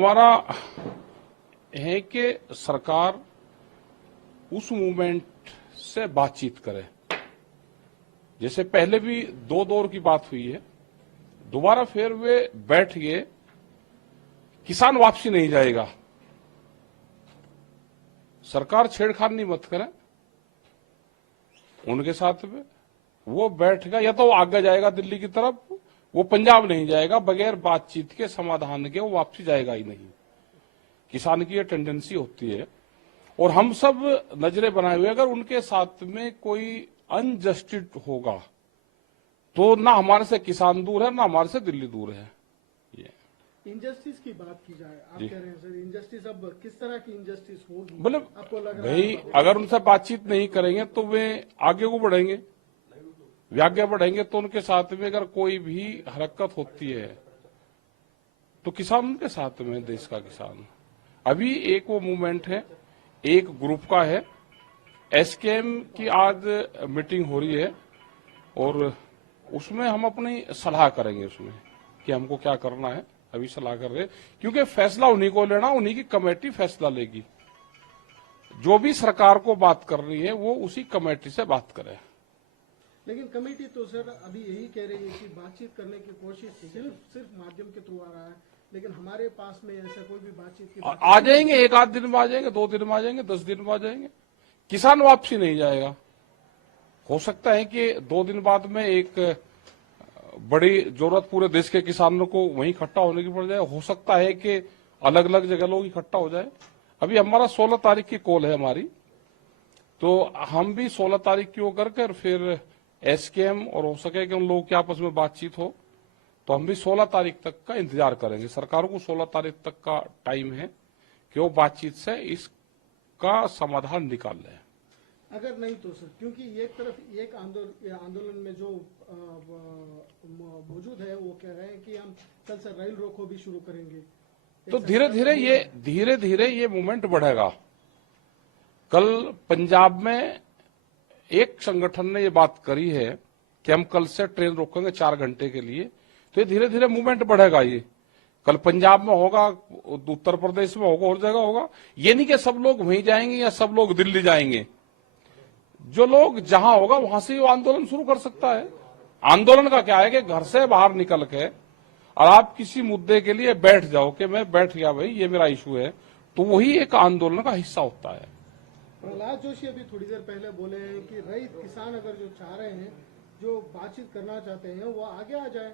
हमारा है कि सरकार उस मूवमेंट से बातचीत करे। जैसे पहले भी 2 दौर की बात हुई है, दोबारा फिर वे बैठ गए, किसान वापसी नहीं जाएगा, सरकार छेड़खानी मत करे उनके साथ में। वो बैठ गया, या तो वो आगे जाएगा दिल्ली की तरफ, वो पंजाब नहीं जाएगा, बगैर बातचीत के समाधान के वो वापसी जाएगा ही नहीं। किसान की ये टेंडेंसी होती है और हम सब नजरें बनाए हुए, अगर उनके साथ में कोई अनजस्टिस होगा तो ना हमारे से किसान दूर है, ना हमारे से दिल्ली दूर है। इनजस्टिस की बात की जाए, आप कह रहे हैं सर इनजस्टिस, अब किस तरह की इनजस्टिस होगी? मतलब आपको लग रहा भाई है अगर उनसे बातचीत नहीं करेंगे तो वे आगे को बढ़ेंगे, वे आगे बढ़ेंगे तो उनके साथ में अगर कोई भी हरकत होती है तो किसान उनके साथ में, देश का किसान। अभी एक वो मूवमेंट है, एक ग्रुप का है, एसकेएम की आज मीटिंग हो रही है और उसमें हम अपनी सलाह करेंगे उसमें कि हमको क्या करना है। अभी सलाह कर रहे हैं क्योंकि फैसला उन्हीं को लेना, उन्हीं की कमेटी फैसला लेगी। जो भी सरकार को बात करनी है वो उसी कमेटी से बात करे। लेकिन कमेटी तो सर अभी यही कह रही है कि बातचीत करने की कोशिश सिर्फ माध्यम के थ्रू आ रहा है, लेकिन हमारे पास में ऐसा कोई भी बातचीत की आ जाएंगे, 1 आध दिन में आ जाएंगे, 2 दिन में आ जाएंगे, 10 दिन में आ जाएंगे, किसान वापसी नहीं जाएगा। हो सकता है कि 2 दिन बाद में एक बड़ी जरूरत पूरे देश के किसानों को वहीं इकट्ठा होने की पड़ जाए। हो सकता है कि अलग अलग जगह लोग इकट्ठा हो जाए। अभी हमारा 16 तारीख की कॉल है हमारी, तो हम भी 16 तारीख की वो करके फिर एसकेएम और हो सके कि उन लोगों की आपस में बातचीत हो तो हम भी 16 तारीख तक का इंतजार करेंगे। सरकार को 16 तारीख तक का टाइम है कि वो बातचीत से इसका समाधान निकाल ले। अगर नहीं तो सर, क्योंकि एक तरफ एक आंदोलन में जो मौजूद है वो कह रहे हैं कि हम कल से रेल रोको भी शुरू करेंगे, तो धीरे धीरे ये मूवमेंट बढ़ेगा। कल पंजाब में एक संगठन ने ये बात करी है कि हम कल से ट्रेन रोकेंगे 4 घंटे के लिए, तो ये धीरे धीरे मूवमेंट बढ़ेगा। ये कल पंजाब में होगा, उत्तर प्रदेश में होगा, और जगह होगा। ये नहीं कि सब लोग वहीं जाएंगे या सब लोग दिल्ली जाएंगे। जो लोग जहां होगा वहां से वो आंदोलन शुरू कर सकता है। आंदोलन का क्या है कि घर से बाहर निकल के और आप किसी मुद्दे के लिए बैठ जाओ कि मैं बैठ गया भाई, ये मेरा इशू है, तो वही एक आंदोलन का हिस्सा होता है। प्रहलाद जोशी अभी थोड़ी देर पहले बोले हैं कि रईत किसान अगर जो चाह रहे हैं, जो बातचीत करना चाहते हैं, वो आगे आ जाए,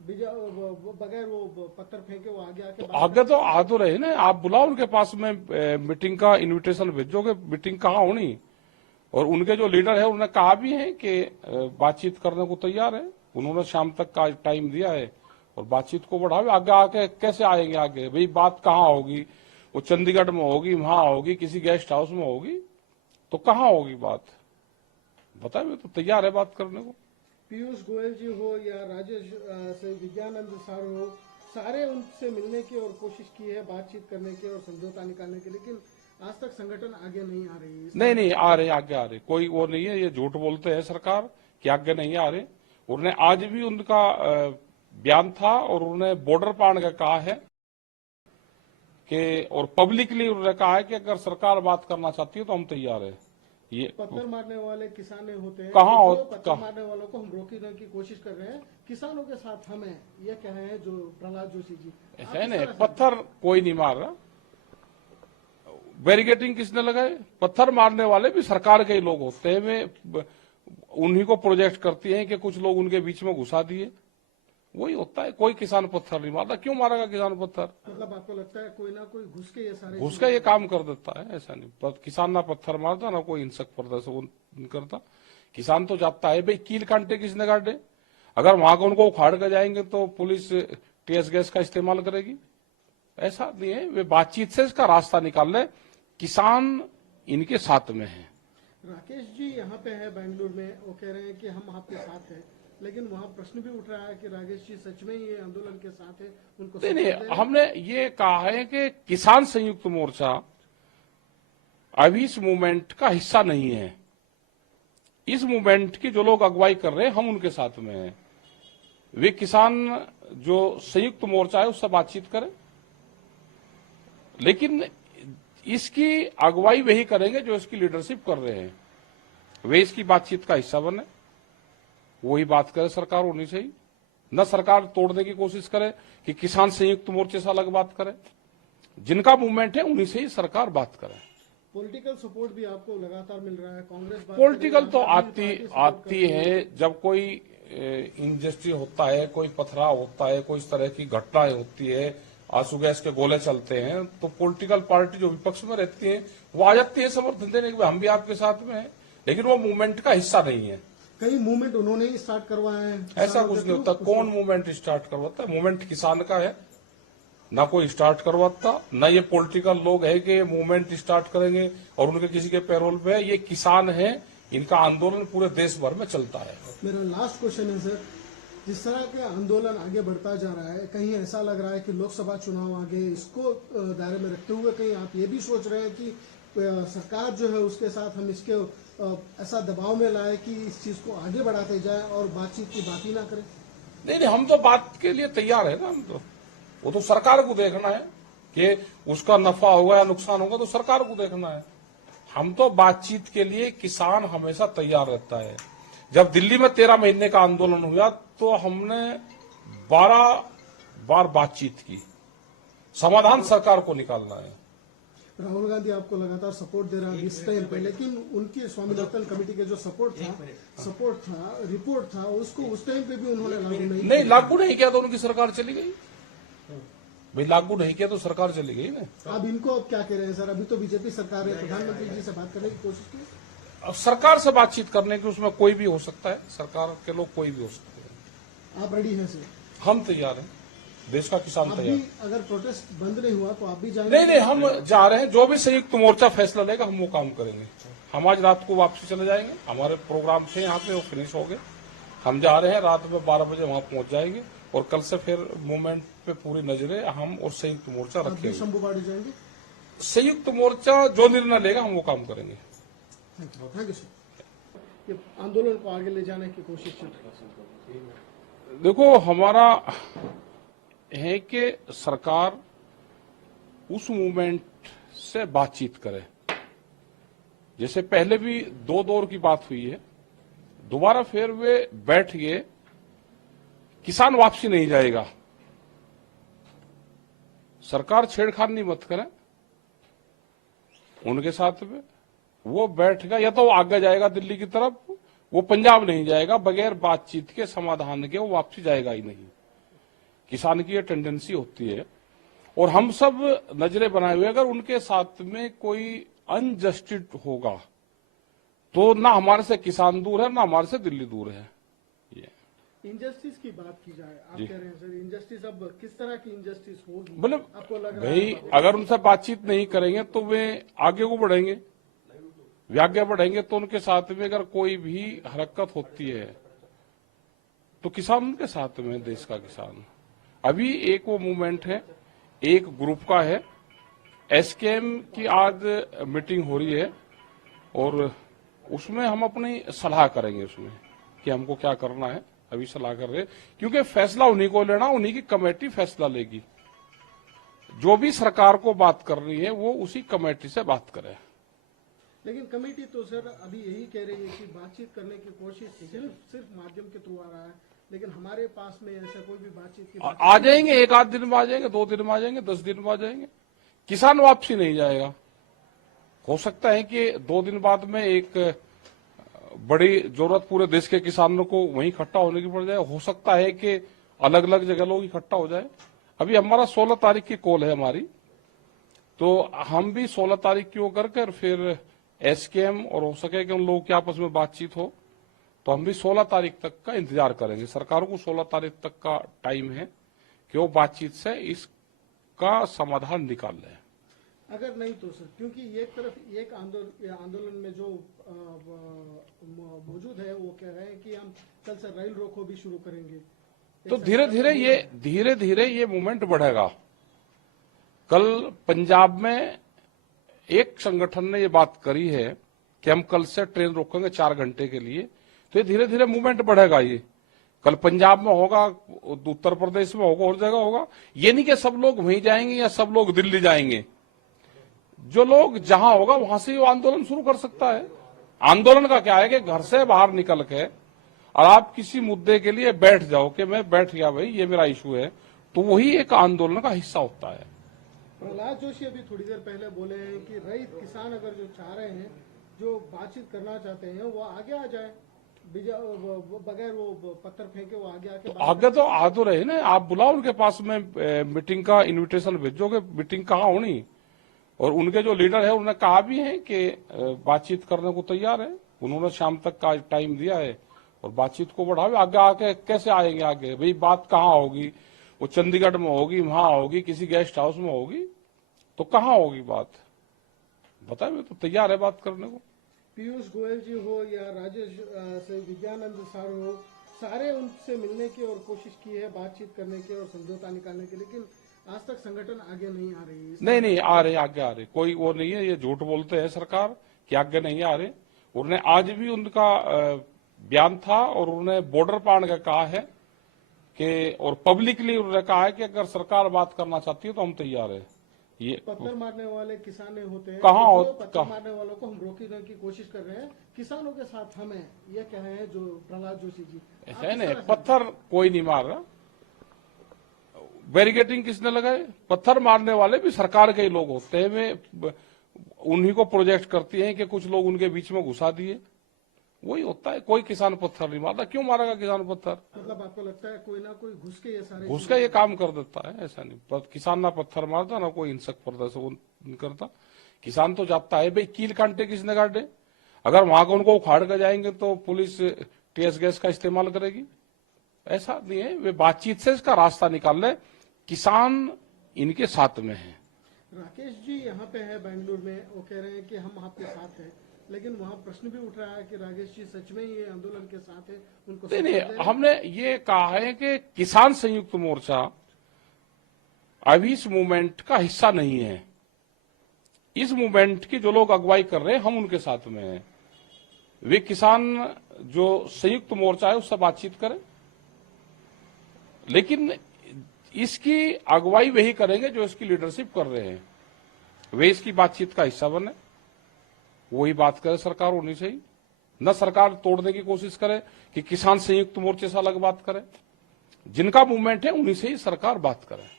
बगैर वो पत्थर फेंके, वो आगे आके तो आगे तो आ तो रहे ना। आप बुलाओ उनके पास में, मीटिंग का इन्विटेशन भेजोगे, मीटिंग कहाँ होनी। और उनके जो लीडर है उन्होंने कहा भी है कि बातचीत करने को तैयार है। उन्होंने शाम तक का टाइम दिया है और बातचीत को बढ़ावे। आगे आके कैसे आएंगे आगे, भाई बात कहाँ होगी? वो चंडीगढ़ में होगी, वहां होगी, किसी गेस्ट हाउस में होगी, तो कहाँ होगी बात? बताइए, तो तैयार है बात करने को। पीयूष गोयल जी हो या राजेश से विज्ञानंद सार हो, सारे उनसे मिलने की और कोशिश की है, बातचीत करने की और समझौता निकालने की, लेकिन आज तक संगठन आगे नहीं आ रही है। नहीं आ रहे, आगे आ रहे, कोई वो नहीं है। ये झूठ बोलते हैं सरकार कि आगे नहीं आ रहे। उन्होंने आज भी उनका बयान था और उन्होंने बॉर्डर पार का कहा है कि, और पब्लिकली उन्होंने कहा है कि अगर सरकार बात करना चाहती है तो हम तैयार है। ये पत्थर मारने वाले किसान होते हैं, कहाँ पत्थर मारने वालों को हम रोकने की कोशिश कर रहे हैं, किसानों के साथ हम हैं, ये कह रहे हैं जो प्रहलाद जोशी जी। ऐसा है नहीं, पत्थर कोई नहीं मार रहा। बैरिकेडिंग किसने लगाए? पत्थर मारने वाले भी सरकार के ही लोग होते हैं। वे उन्हीं को प्रोजेक्ट करती हैं कि कुछ लोग उनके बीच में घुसा दिए, वही होता है। कोई किसान पत्थर नहीं मारता। क्यों मारेगा किसान पत्थर? मतलब आपको लगता है कोई ना कोई घुस के ये काम कर देता है? ऐसा नहीं, किसान ना पत्थर मारता ना कोई हिंसक प्रदर्शन करता। किसान तो जाता है। भाई कील कांटे किसने काटे? अगर वहां को उनको उखाड़ कर जाएंगे तो पुलिस टीएस गैस का इस्तेमाल करेगी। ऐसा नहीं है, वे बातचीत से इसका रास्ता निकाल ले। किसान इनके साथ में है। राकेश जी यहाँ पे है बेंगलुरु में, वो कह रहे हैं कि हम आपके साथ हैं, लेकिन वहाँ प्रश्न भी उठ रहा है कि राकेश जी सच में ये आंदोलन के साथ है, उनको नहीं, हमने ये कहा है कि किसान संयुक्त मोर्चा अभी इस मूवमेंट का हिस्सा नहीं है। इस मूवमेंट की जो लोग अगुवाई कर रहे हैं हम उनके साथ में हैं। वे किसान जो संयुक्त मोर्चा है उससे बातचीत करें लेकिन इसकी अगुवाई वही करेंगे जो इसकी लीडरशिप कर रहे हैं, वे इसकी बातचीत का हिस्सा बने, वही बात करे, सरकार होनी चाहिए। न सरकार तोड़ने की कोशिश करे कि किसान संयुक्त मोर्चे से अलग बात करे, जिनका मूवमेंट है उन्हीं से ही सरकार बात करे। पॉलिटिकल सपोर्ट भी आपको लगातार मिल रहा है, कांग्रेस पॉलिटिकल तो आती है जब कोई इंजस्टिस होता है, कोई पथराव होता है, कोई इस तरह की घटनाएं होती है, आंसू गैस के गोले चलते हैं, तो पॉलिटिकल पार्टी जो विपक्ष में रहती है वो आ जाती है समर्थन देने के, हम भी आपके साथ में हैं, लेकिन वो मूवमेंट का हिस्सा नहीं है। कई मूवमेंट उन्होंने ही स्टार्ट करवाए हैं। ऐसा कुछ नहीं होता। कौन मूवमेंट स्टार्ट करवाता है? मूवमेंट किसान का है, ना कोई स्टार्ट करवाता, ना ये पॉलिटिकल लोग है कि मूवमेंट स्टार्ट करेंगे और उनके किसी के पैरोल पे है। ये किसान है, इनका आंदोलन पूरे देश भर में चलता है। मेरा लास्ट क्वेश्चन है सर, जिस तरह के आंदोलन आगे बढ़ता जा रहा है, कहीं ऐसा लग रहा है कि लोकसभा चुनाव आगे, इसको दायरे में रखते हुए कहीं आप ये भी सोच रहे हैं कि सरकार जो है उसके साथ हम इसके ऐसा दबाव में लाए कि इस चीज को आगे बढ़ाते जाए और बातचीत की बात ही ना करें? नहीं, हम तो बात के लिए तैयार है ना। हम तो, वो तो सरकार को देखना है कि उसका नफा होगा या नुकसान होगा, तो सरकार को देखना है। हम तो बातचीत के लिए, किसान हमेशा तैयार रहता है। जब दिल्ली में 13 महीने का आंदोलन हुआ तो हमने 12 बार बातचीत की, समाधान सरकार को निकालना है। राहुल गांधी आपको लगातार सपोर्ट दे रहा है इस टाइम पे, लेकिन उनकी स्वामीनाथन कमेटी के जो सपोर्ट था, रिपोर्ट था, उसको उस टाइम पे भी उन्होंने लागू नहीं किया तो उनकी सरकार चली गई भाई। लागू नहीं किया तो सरकार चली गई ना। अब इनको अब क्या कह रहे हैं सर? अभी तो बीजेपी सरकार है, प्रधानमंत्री जी से बात करने की कोशिश की? अब सरकार से बातचीत करने की, उसमें कोई भी हो सकता है, सरकार के लोग कोई भी हो सकते हैं। आप रेडी हैं सर? हम तैयार हैं, देश का किसान तैयार। अगर प्रोटेस्ट बंद नहीं हुआ तो आप भी जाएंगे? नहीं, हम जा रहे हैं। जो भी संयुक्त मोर्चा फैसला लेगा हम वो काम करेंगे। हम आज रात को वापसी चले जाएंगे, हमारे प्रोग्राम थे यहाँ पे, वो फिनिश हो गए। हम जा रहे हैं, रात में 12 बजे वहां पहुंच जाएंगे और कल से फिर मूवमेंट पे पूरी नजरें हम और संयुक्त मोर्चा रखेंगे। शंभुवाड़ी जाएंगे? संयुक्त मोर्चा जो निर्णय लेगा हम वो काम करेंगे। Thank you sir. ये आंदोलन को आगे ले जाने की कोशिश चल रही है। देखो, हमारा है कि सरकार उस मूवमेंट से बातचीत करे, जैसे पहले भी 2 दौर की बात हुई है, दोबारा फिर वे बैठ गए। किसान वापसी नहीं जाएगा, सरकार छेड़खानी मत करे उनके साथ में। वो बैठ गया, या तो वो आगे जाएगा दिल्ली की तरफ, वो पंजाब नहीं जाएगा। बगैर बातचीत के, समाधान के वो वापसी जाएगा ही नहीं। किसान की ये टेंडेंसी होती है और हम सब नजरें बनाए हुए, अगर उनके साथ में कोई अनजस्टिस होगा तो ना हमारे से किसान दूर है, ना हमारे से दिल्ली दूर है। इनजस्टिस की बात की जाए, आप कह रहे हैं सर इनजस्टिस, अब किस तरह की इनजस्टिस होगी? मतलब आपको लग रहा भाई, अगर उनसे बातचीत नहीं करेंगे तो वे आगे को बढ़ेंगे, वे आगे बढ़ेंगे तो उनके साथ में अगर कोई भी हरकत होती है तो किसान उनके साथ में, देश का किसान। अभी एक वो मूवमेंट है, एक ग्रुप का है। एसकेएम की आज मीटिंग हो रही है और उसमें हम अपनी सलाह करेंगे उसमें कि हमको क्या करना है। अभी सलाह कर रहे, क्योंकि फैसला उन्हीं को लेना, उन्हीं की कमेटी फैसला लेगी। जो भी सरकार को बात करनी है वो उसी कमेटी से बात करे। लेकिन कमेटी तो सर अभी यही कह रही है कि बातचीत करने की कोशिश सिर्फ माध्यम के थ्रू आ रहा है, लेकिन हमारे पास में ऐसा कोई भी बातचीत की आ जाएंगे, 1 आध दिन में आ जाएंगे, 2 दिन में आ जाएंगे, 10 दिन में आ जाएंगे। किसान वापसी नहीं जाएगा। हो सकता है कि 2 दिन बाद में एक बड़ी जरूरत पूरे देश के किसानों को वहीं इकट्ठा होने की पड़ जाए। हो सकता है कि अलग अलग जगह लोग इकट्ठा हो जाए। अभी हमारा 16 तारीख की कॉल है हमारी, तो हम भी 16 तारीख की वो करके फिर एसकेएम और हो सके कि उन लोगों की आपस में बातचीत हो, तो हम भी 16 तारीख तक का इंतजार करेंगे। सरकार को 16 तारीख तक का टाइम है कि वो बातचीत से इसका समाधान निकाल लें। अगर नहीं तो सर, क्योंकि एक तरफ एक आंदोलन में जो मौजूद है वो कह रहे हैं कि हम कल से रेल रोको भी शुरू करेंगे, तो धीरे धीरे ये मूवमेंट बढ़ेगा। कल पंजाब में एक संगठन ने ये बात करी है कि हम कल से ट्रेन रोकेंगे 4 घंटे के लिए, तो ये धीरे धीरे मूवमेंट बढ़ेगा। ये कल पंजाब में होगा, उत्तर प्रदेश में होगा, और जगह होगा। ये नहीं कि सब लोग वहीं जाएंगे या सब लोग दिल्ली जाएंगे। जो लोग जहां होगा वहां से ही वो आंदोलन शुरू कर सकता है। आंदोलन का क्या है कि घर से बाहर निकल के और आप किसी मुद्दे के लिए बैठ जाओ कि मैं बैठ गया भाई ये मेरा इशू है, तो वही एक आंदोलन का हिस्सा होता है। प्रहलाद जोशी अभी थोड़ी देर पहले बोले हैं कि रईत किसान अगर जो चाह रहे हैं, जो बातचीत करना चाहते हैं, वो आगे आ जाए, बगैर वो पत्थर फेंके वो आगे आके आगे तो आ तो रहे ना, आप बुलाओ उनके पास में मीटिंग का इनविटेशन भेजोगे, मीटिंग कहाँ होनी। और उनके जो लीडर है उन्होंने कहा भी है कि बातचीत करने को तैयार है, उन्होंने शाम तक का टाइम दिया है और बातचीत को बढ़ावे। आगे आके कैसे आएंगे आगे, भाई बात कहाँ होगी, वो चंडीगढ़ में होगी, वहां होगी, किसी गेस्ट हाउस में होगी, तो कहाँ होगी बात बताए, मैं तो तैयार है बात करने को। पीयूष गोयल जी हो या राजेश से विज्ञानंद सार हो, सारे उनसे मिलने की और कोशिश की है, बातचीत करने की और समझौता निकालने की, लेकिन आज तक संगठन आगे नहीं आ रही है। नहीं आ रहे, आगे आ रहे, कोई वो नहीं है, ये झूठ बोलते हैं सरकार कि आगे नहीं आ रहे। उन्होंने आज भी उनका बयान था और उन्होंने बॉर्डर पार का कहा है कि, और पब्लिकली उन्होंने कहा है कि अगर सरकार बात करना चाहती है तो हम तैयार है। ये पत्थर मारने वाले किसान होते हैं, कहाँ पत्थर मारने वालों को हम रोकने की कोशिश कर रहे हैं, किसानों के साथ हम हैं, ये कह रहे हैं जो प्रहलाद जोशी जी। है नहीं, पत्थर कोई नहीं मार रहा, बैरिकेडिंग किसने लगाए, पत्थर मारने वाले भी सरकार के ही लोग होते हैं, वे उन्हीं को प्रोजेक्ट करती हैं कि कुछ लोग उनके बीच में घुसा दिए, वही होता है। कोई किसान पत्थर नहीं मारता, क्यों मारेगा किसान पत्थर, मतलब आपको लगता है कोई ना कोई घुस के ये सारे घुस का ये काम कर देता है, ऐसा नहीं। किसान ना पत्थर मारता ना कोई हिंसक प्रदर्शन करता, किसान तो जाता है। भाई कील कांटे किसने काटे, अगर वहां को उनको उखाड़ कर जाएंगे तो पुलिस टीएस गैस का इस्तेमाल करेगी, ऐसा नहीं है। वे बातचीत से इसका रास्ता निकाल ले, किसान इनके साथ में है। राकेश जी यहाँ पे है बेंगलुरु में, वो कह रहे हैं कि हम आपके साथ हैं, लेकिन वहाँ प्रश्न भी उठ रहा है कि राकेश जी सच में ये आंदोलन के साथ है, उनको नहीं, हमने ये कहा है कि किसान संयुक्त मोर्चा अभी इस मूवमेंट का हिस्सा नहीं है। इस मूवमेंट की जो लोग अगुवाई कर रहे हैं हम उनके साथ में हैं। वे किसान जो संयुक्त मोर्चा है उससे बातचीत करें, लेकिन इसकी अगुवाई वही करेंगे जो इसकी लीडरशिप कर रहे हैं, वे इसकी बातचीत का हिस्सा बने, वही बात करे। सरकार होनी चाहिए, न सरकार तोड़ने की कोशिश करे कि किसान संयुक्त मोर्चे से अलग बात करे। जिनका मूवमेंट है उन्हीं से ही सरकार बात करे।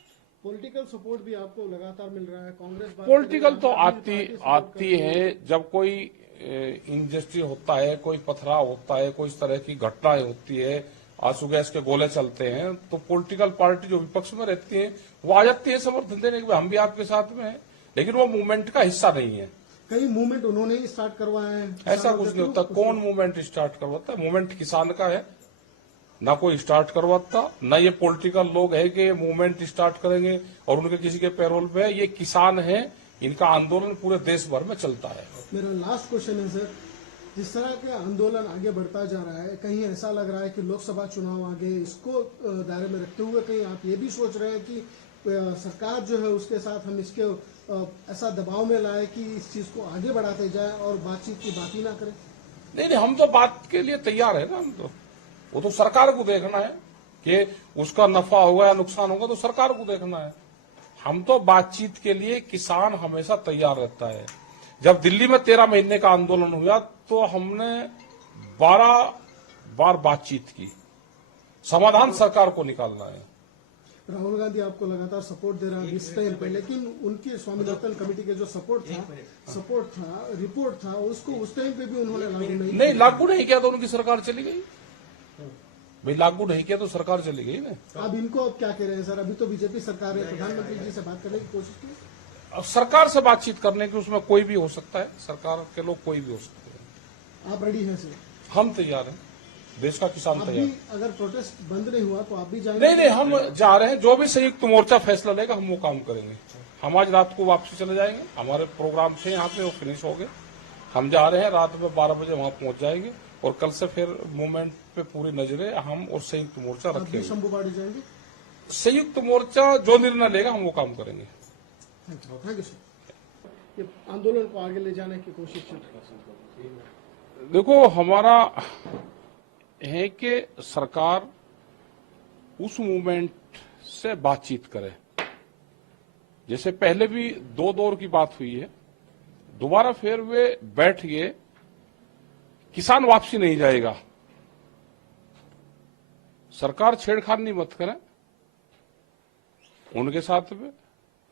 पॉलिटिकल सपोर्ट भी आपको लगातार मिल रहा है, कांग्रेस पॉलिटिकल तो आती है जब कोई इंजस्टिस होता है, कोई पथराव होता है, कोई इस तरह की घटनाएं होती है, आंसू गैस के गोले चलते हैं, तो पॉलिटिकल पार्टी जो विपक्ष में रहती है वो आ जाती है समर्थन देने के, हम भी आपके साथ में हैं, लेकिन वो मूवमेंट का हिस्सा नहीं है। कई मूवमेंट उन्होंने ही स्टार्ट करवाए हैं, ऐसा कुछ नहीं होता। कौन मूवमेंट स्टार्ट करवाता है, मूवमेंट किसान का है, ना कोई स्टार्ट करवाता, ना ये पॉलिटिकल लोग है कि मूवमेंट स्टार्ट करेंगे और उनके किसी के पैरोल पे है। ये किसान है, इनका आंदोलन पूरे देश भर में चलता है। मेरा लास्ट क्वेश्चन है सर, जिस तरह के आंदोलन आगे बढ़ता जा रहा है, कहीं ऐसा लग रहा है कि लोकसभा चुनाव आगे, इसको दायरे में रखते हुए कहीं आप ये भी सोच रहे हैं कि सरकार जो है उसके साथ हम इसके ऐसा दबाव में लाए कि इस चीज को आगे बढ़ाते जाए और बातचीत की बात ही ना करें? नहीं, हम तो बात के लिए तैयार है ना, हम तो, वो तो सरकार को देखना है कि उसका नफा होगा या नुकसान होगा, तो सरकार को देखना है। हम तो बातचीत के लिए, किसान हमेशा तैयार रहता है। जब दिल्ली में 13 महीने का आंदोलन हुआ तो हमने 12 बार बातचीत की, समाधान सरकार को निकालना है। राहुल गांधी आपको लगातार सपोर्ट दे रहा है इस टाइम पे, लेकिन उनकी स्वामीनाथन कमेटी के जो सपोर्ट था, रिपोर्ट था, उसको उस टाइम पे भी उन्होंने लागू नहीं किया तो उनकी सरकार चली गई। भाई लागू नहीं किया तो सरकार चली गई ना। अब इनको अब क्या कह रहे हैं सर? अभी तो बीजेपी सरकार है, प्रधानमंत्री जी से बात करने की कोशिश की? अब सरकार से बातचीत करने की, उसमें कोई भी हो सकता है, सरकार के लोग कोई भी हो सकते हैं। आप रेडी हैं सर? हम तैयार हैं, देश का किसान तैयार। अगर प्रोटेस्ट बंद नहीं हुआ तो आप भी जाएंगे? नहीं, हम जा रहे हैं, जो भी संयुक्त मोर्चा फैसला लेगा हम वो काम करेंगे। हम आज रात को वापसी चले जाएंगे, हमारे प्रोग्राम थे यहाँ पे वो फिनिश हो गए, हम जा रहे हैं, रात में 12 बजे वहां पहुंच जाएंगे और कल से फिर मूवमेंट पे पूरी नजरें हम और संयुक्त मोर्चा रखेंगे। शंभुबाड़ी जाएंगे? संयुक्त मोर्चा जो निर्णय लेगा हम वो काम करेंगे। Thank you sir. ये आंदोलन को आगे ले जाने की कोशिश चल रही है। देखो, हमारा है कि सरकार उस मूवमेंट से बातचीत करे, जैसे पहले भी 2 दौर की बात हुई है, दोबारा फिर वे बैठ गए, किसान वापसी नहीं जाएगा, सरकार छेड़खानी मत करे उनके साथ में,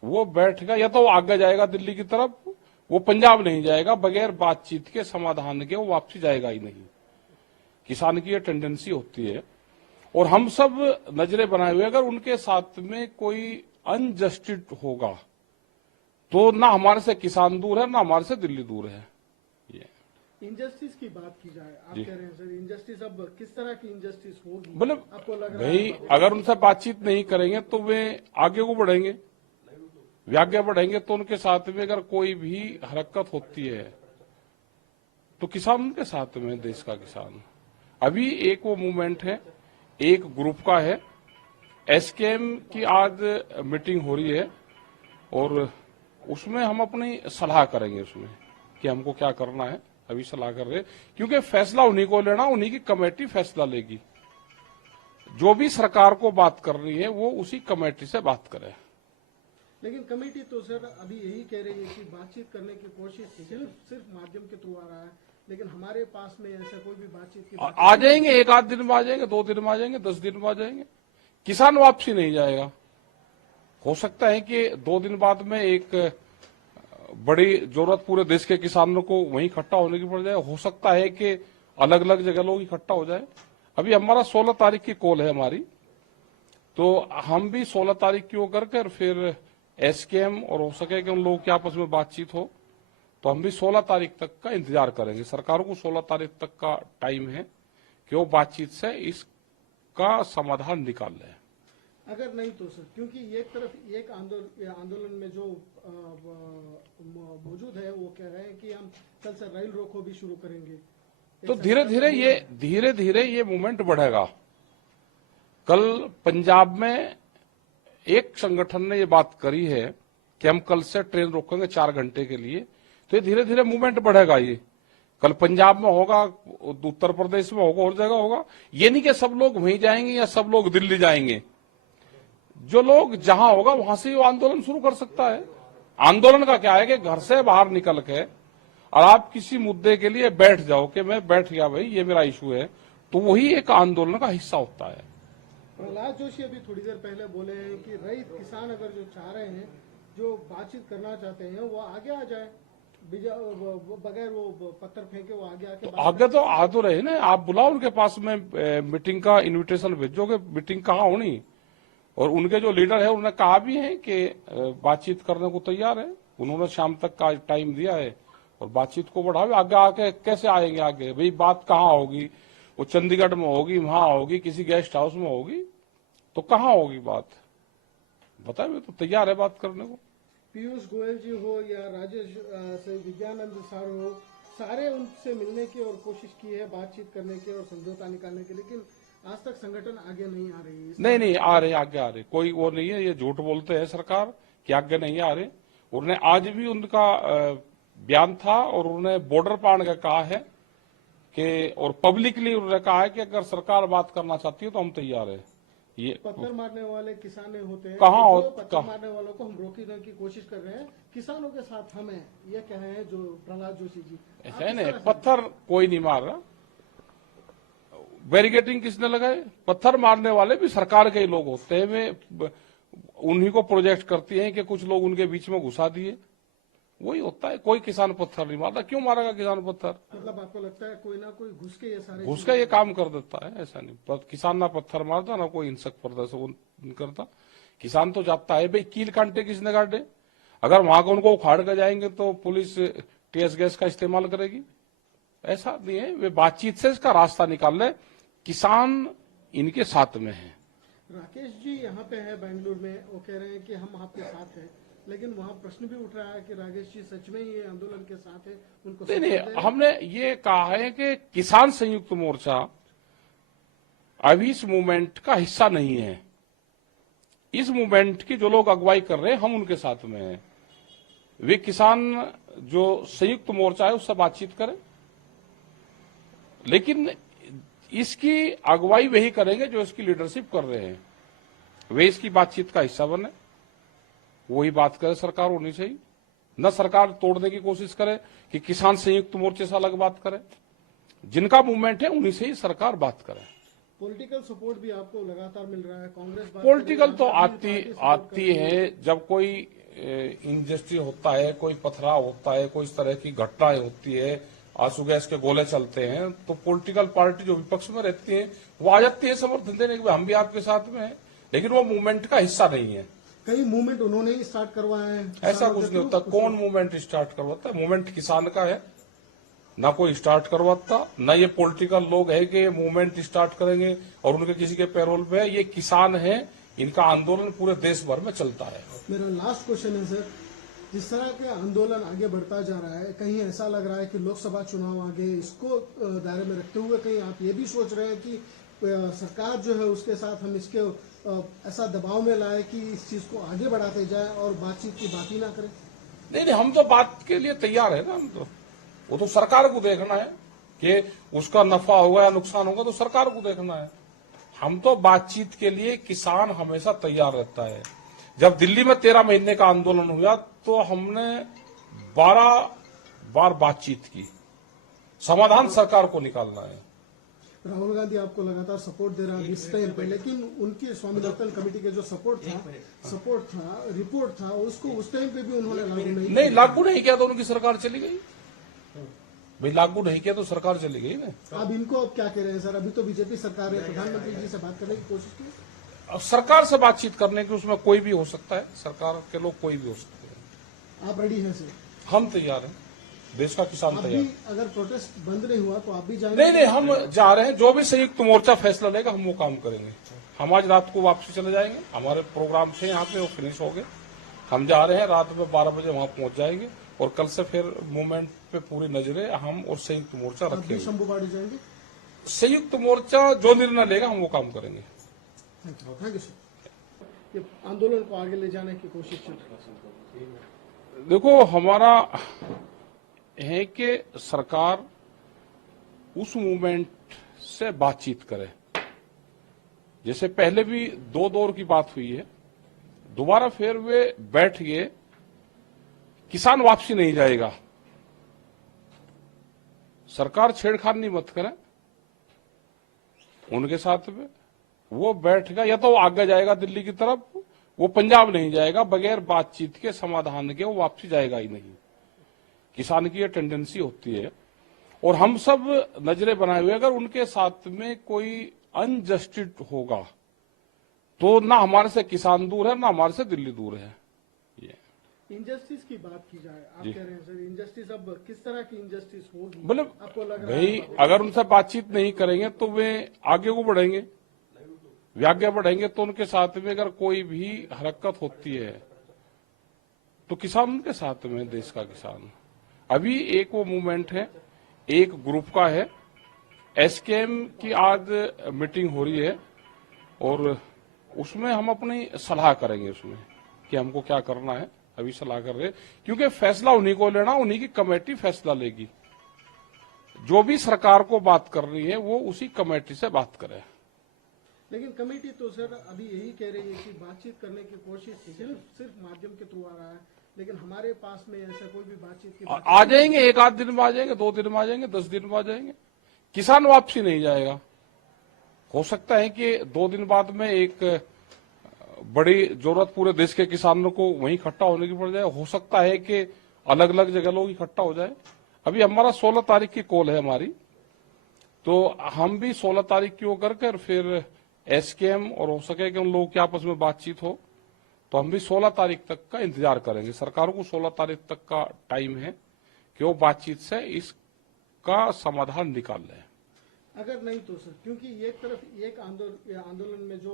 वो बैठेगा या तो वो आगे जाएगा दिल्ली की तरफ, वो पंजाब नहीं जाएगा, बगैर बातचीत के समाधान के वो वापसी जाएगा ही नहीं। किसान की ये टेंडेंसी होती है और हम सब नजरें बनाए हुए, अगर उनके साथ में कोई अनजस्टिस होगा तो ना हमारे से किसान दूर है ना हमारे से दिल्ली दूर है। ये इनजस्टिस की बात की जाए, आप कह रहे हैं सर इनजस्टिस, अब किस तरह की इनजस्टिस होगी मतलब आपको लग रहा भाई है? अगर उनसे बातचीत नहीं करेंगे तो वे आगे को बढ़ेंगे, वे आगे बढ़ेंगे तो उनके साथ में अगर कोई भी हरकत होती है तो किसान उनके साथ में, देश का किसान। अभी एक वो मूवमेंट है, एक ग्रुप का है, एसकेएम की आज मीटिंग हो रही है और उसमें हम अपनी सलाह करेंगे उसमें कि हमको क्या करना है, अभी सलाह कर रहे हैं, क्योंकि फैसला उन्हीं को लेना, उन्हीं की कमेटी फैसला लेगी। जो भी सरकार को बात करनी है वो उसी कमेटी से बात करे। लेकिन कमेटी तो सर अभी यही कह रही है कि बातचीत करने की कोशिश सिर्फ माध्यम के थ्रू आ रहा है, लेकिन हमारे पास में ऐसा कोई भी बातचीत की आ जाएंगे, एक आध दिन में आ जाएंगे, 2 दिन में आ जाएंगे, 10 दिन में आ जाएंगे, किसान वापसी नहीं जाएगा। हो सकता है कि 2 दिन बाद में एक बड़ी जरूरत पूरे देश के किसानों को वहीं इकट्ठा होने की पड़ जाए, हो सकता है कि अलग अलग जगह लोग इकट्ठा हो जाए। अभी हमारा 16 तारीख की कॉल है हमारी, तो हम भी 16 तारीख की होकर कर फिर एसकेएम और हो सके कि उन लोगों की आपस में बातचीत हो, तो हम भी 16 तारीख तक का इंतजार करेंगे। सरकार को 16 तारीख तक का टाइम है कि वो बातचीत से इसका समाधान निकाल ले। अगर नहीं तो सर, क्योंकि एक तरफ एक आंदोलन में जो मौजूद है वो कह रहे हैं कि हम कल से रेल रोको भी शुरू करेंगे, तो धीरे धीरे ये मूवमेंट बढ़ेगा। कल पंजाब में एक संगठन ने ये बात करी है कि हम कल से ट्रेन रोकेंगे 4 घंटे के लिए, तो ये धीरे धीरे मूवमेंट बढ़ेगा। ये कल पंजाब में होगा, उत्तर प्रदेश में होगा, और जगह होगा। ये नहीं कि सब लोग वहीं जाएंगे या सब लोग दिल्ली जाएंगे, जो लोग जहां होगा वहां से वो आंदोलन शुरू कर सकता है। आंदोलन का क्या है कि घर से बाहर निकल के और आप किसी मुद्दे के लिए बैठ जाओ कि मैं बैठ गया भाई, ये मेरा इशू है, तो वही एक आंदोलन का हिस्सा होता है। प्रहलाद जोशी अभी थोड़ी देर पहले बोले हैं कि रईत किसान अगर जो चाह रहे हैं, जो बातचीत करना चाहते हैं, वो आगे आ जाए, बगैर वो पत्थर फेंके, वो आगे आके तो आगे तो आ तो रहे ना, आप बुलाओ उनके पास में, मीटिंग का इनविटेशन भेजोगे, मीटिंग कहाँ होनी। और उनके जो लीडर है उन्होंने कहा भी है कि बातचीत करने को तैयार है, उन्होंने शाम तक का टाइम दिया है और बातचीत को बढ़ावे। आगे आके कैसे आएंगे आगे, भाई बात कहाँ होगी, वो चंडीगढ़ में होगी, वहां होगी, किसी गेस्ट हाउस में होगी, तो कहाँ होगी बात, बताए, तो तैयार है बात करने को। पीयूष गोयल जी हो या राजेश से विज्ञानंद सार हो, सारे उनसे मिलने की और कोशिश की है, बातचीत करने की और समझौता निकालने की, लेकिन आज तक संगठन आगे नहीं आ रही है। नहीं आ रहे, आगे आ रहे, कोई वो नहीं है, ये झूठ बोलते हैं सरकार कि आगे नहीं आ रहे। उन्होंने आज भी उनका बयान था और उन्होंने बॉर्डर पार का कहा है कि, और पब्लिकली उन्होंने कहा है कि अगर सरकार बात करना चाहती है तो हम तैयार है। ये पत्थर मारने वाले किसान होते हैं, कहाँ पत्थर मारने वालों को हम रोकने की कोशिश कर रहे हैं, किसानों के साथ हम हैं, ये कह रहे हैं जो प्रहलाद जोशी जी। ऐसा है ना, पत्थर कोई नहीं मार रहा, बैरिकेडिंग किसने लगाए, पत्थर मारने वाले भी सरकार के ही लोग होते हैं, वे उन्हीं को प्रोजेक्ट करती हैं कि कुछ लोग उनके बीच में घुसा दिए, वही होता है। कोई किसान पत्थर नहीं मारता, क्यों मारेगा किसान पत्थर? मतलब आपको लगता है कोई ना कोई घुस के ये सारे घुस के ये काम कर देता है, ऐसा नहीं। किसान ना पत्थर मारता ना कोई हिंसक प्रदर्शन करता, किसान तो जाता है। भाई कील कांटे किसने काटे, अगर वहां को उनको उखाड़ कर जाएंगे तो पुलिस टीएस गैस का इस्तेमाल करेगी, ऐसा नहीं है। वे बातचीत से इसका रास्ता निकाल ले, किसान इनके साथ में है। राकेश जी यहाँ पे है बेंगलुरु में, वो कह रहे हैं कि हम आपके साथ हैं, लेकिन वहाँ प्रश्न भी उठ रहा है कि राकेश जी सच में ये आंदोलन के साथ है, उनको नहीं, हमने ये कहा है कि किसान संयुक्त मोर्चा अभी इस मूवमेंट का हिस्सा नहीं है। इस मूवमेंट की जो लोग अगुवाई कर रहे हैं हम उनके साथ में हैं। वे किसान जो संयुक्त मोर्चा है उससे बातचीत करें, लेकिन इसकी अगुवाई वही करेंगे जो इसकी लीडरशिप कर रहे हैं, वे इसकी बातचीत का हिस्सा बने, वही बात करे, सरकार होनी चाहिए, न सरकार तोड़ने की कोशिश करे कि किसान संयुक्त मोर्चे से अलग बात करे। जिनका मूवमेंट है उन्हीं से ही सरकार बात करे। पॉलिटिकल सपोर्ट भी आपको लगातार मिल रहा है, कांग्रेस बात पॉलिटिकल तो आम आदमी पार्टी सपोर्ट कर आती रही है जब कोई इंजस्टिस होता है, कोई पथराव होता है, कोई इस तरह की घटनाएं होती है, आंसू गैस के गोले चलते हैं, तो पॉलिटिकल पार्टी जो विपक्ष में रहती है वो आ जाती है समर्थन देने के, हम भी आपके साथ में हैं, लेकिन वो मूवमेंट का हिस्सा नहीं है। कई मूवमेंट उन्होंने ही स्टार्ट करवाए हैं। ऐसा कुछ नहीं होता। कौन मूवमेंट स्टार्ट करवाता है? मूवमेंट किसान का है, ना कोई स्टार्ट करवाता, ना ये पॉलिटिकल लोग है कि मूवमेंट स्टार्ट करेंगे और उनके किसी के पैरोल पे है। ये किसान है, इनका आंदोलन पूरे देश भर में चलता है। मेरा लास्ट क्वेश्चन है सर, जिस तरह के आंदोलन आगे बढ़ता जा रहा है, कहीं ऐसा लग रहा है कि लोकसभा चुनाव आगे, इसको दायरे में रखते हुए कहीं आप ये भी सोच रहे हैं कि सरकार जो है उसके साथ हम इसके ऐसा दबाव में लाए कि इस चीज को आगे बढ़ाते जाए और बातचीत की बात ही ना करें? नहीं, हम तो बात के लिए तैयार है ना। हम तो, वो तो सरकार को देखना है कि उसका नफा होगा या नुकसान होगा, तो सरकार को देखना है। हम तो बातचीत के लिए, किसान हमेशा तैयार रहता है। जब दिल्ली में 13 महीने का आंदोलन हुआ तो हमने 12 बार बातचीत की। समाधान सरकार को निकालना है। राहुल गांधी आपको लगातार सपोर्ट दे रहा है इस टाइम पे, लेकिन उनकी स्वामीनाथन कमेटी के जो सपोर्ट था, रिपोर्ट था, उसको उस टाइम पे भी उन्होंने लागू नहीं किया तो उनकी सरकार चली गई। भाई लागू नहीं किया तो सरकार चली गई ना। अब इनको अब क्या कह रहे हैं सर? अभी तो बीजेपी सरकार है, प्रधानमंत्री जी से बात करने की कोशिश की। अब सरकार से बातचीत करने की, उसमें कोई भी हो सकता है, सरकार के लोग कोई भी हो सकते हैं। आप रेडी हैं सर? हम तैयार हैं, देश का किसान तैयार। अगर प्रोटेस्ट बंद नहीं हुआ तो आप भी जाएंगे? नहीं, हम जा रहे हैं। जो भी संयुक्त मोर्चा फैसला लेगा हम वो काम करेंगे। हम आज रात को वापसी चले जाएंगे, हमारे प्रोग्राम थे यहाँ पे, वो फिनिश हो गए। हम जा रहे हैं, रात में 12 बजे वहां पहुंच जाएंगे और कल से फिर मूवमेंट पे पूरी नजरें हम और संयुक्त मोर्चा रखेंगे। शंभुबाड़ी जाएंगे? संयुक्त मोर्चा जो निर्णय लेगा हम वो काम करेंगे। Thank you sir. ये आंदोलन को आगे ले जाने की कोशिश चल रही है। देखो, हमारा है कि सरकार उस मूवमेंट से बातचीत करे। जैसे पहले भी 2 दौर की बात हुई है, दोबारा फिर वे बैठ गए। किसान वापसी नहीं जाएगा, सरकार छेड़खानी मत करे उनके साथ में। वो बैठेगा या तो वो आगे जाएगा दिल्ली की तरफ, वो पंजाब नहीं जाएगा। बगैर बातचीत के, समाधान के वो वापसी जाएगा ही नहीं। किसान की ये टेंडेंसी होती है और हम सब नजरें बनाए हुए, अगर उनके साथ में कोई अनजस्टिस होगा तो ना हमारे से किसान दूर है, ना हमारे से दिल्ली दूर है। ये इनजस्टिस की बात की जाए, आप कह रहे हैं सर इनजस्टिस, अब किस तरह की इनजस्टिस होगी? मतलब आपको लग रहा भाई, है अगर उनसे बातचीत नहीं करेंगे तो वे आगे को बढ़ेंगे, वे आगे बढ़ेंगे तो उनके साथ में अगर कोई भी हरकत होती है तो किसान उनके साथ में, देश का किसान। अभी एक वो मूवमेंट है, एक ग्रुप का है। एसकेएम की आज मीटिंग हो रही है और उसमें हम अपनी सलाह करेंगे उसमें कि हमको क्या करना है। अभी सलाह कर रहे हैं क्योंकि फैसला उन्हीं को लेना, उन्हीं की कमेटी फैसला लेगी। जो भी सरकार को बात करनी है वो उसी कमेटी से बात करे। लेकिन कमेटी तो सर अभी यही कह रही है कि बातचीत करने की कोशिश सिर्फ माध्यम के थ्रू आ रहा है, लेकिन हमारे पास में ऐसा कोई भी बातचीत की आ जाएंगे, 1 आध दिन में आ जाएंगे, 2 दिन में आ जाएंगे, 10 दिन में आ जाएंगे। किसान वापसी नहीं जाएगा। हो सकता है कि 2 दिन बाद में एक बड़ी जरूरत पूरे देश के किसानों को वहीं इकट्ठा होने की पड़ जाए। हो सकता है कि अलग अलग जगह लोग इकट्ठा हो जाए। अभी हमारा 16 तारीख की कॉल है हमारी, तो हम भी 16 तारीख की वो करके फिर एसकेएम और हो सके कि उन लोगों की आपस में बातचीत हो, तो हम भी 16 तारीख तक का इंतजार करेंगे। सरकार को 16 तारीख तक का टाइम है कि वो बातचीत से इसका समाधान निकाल लें। अगर नहीं तो सर, क्योंकि एक तरफ एक आंदोलन में जो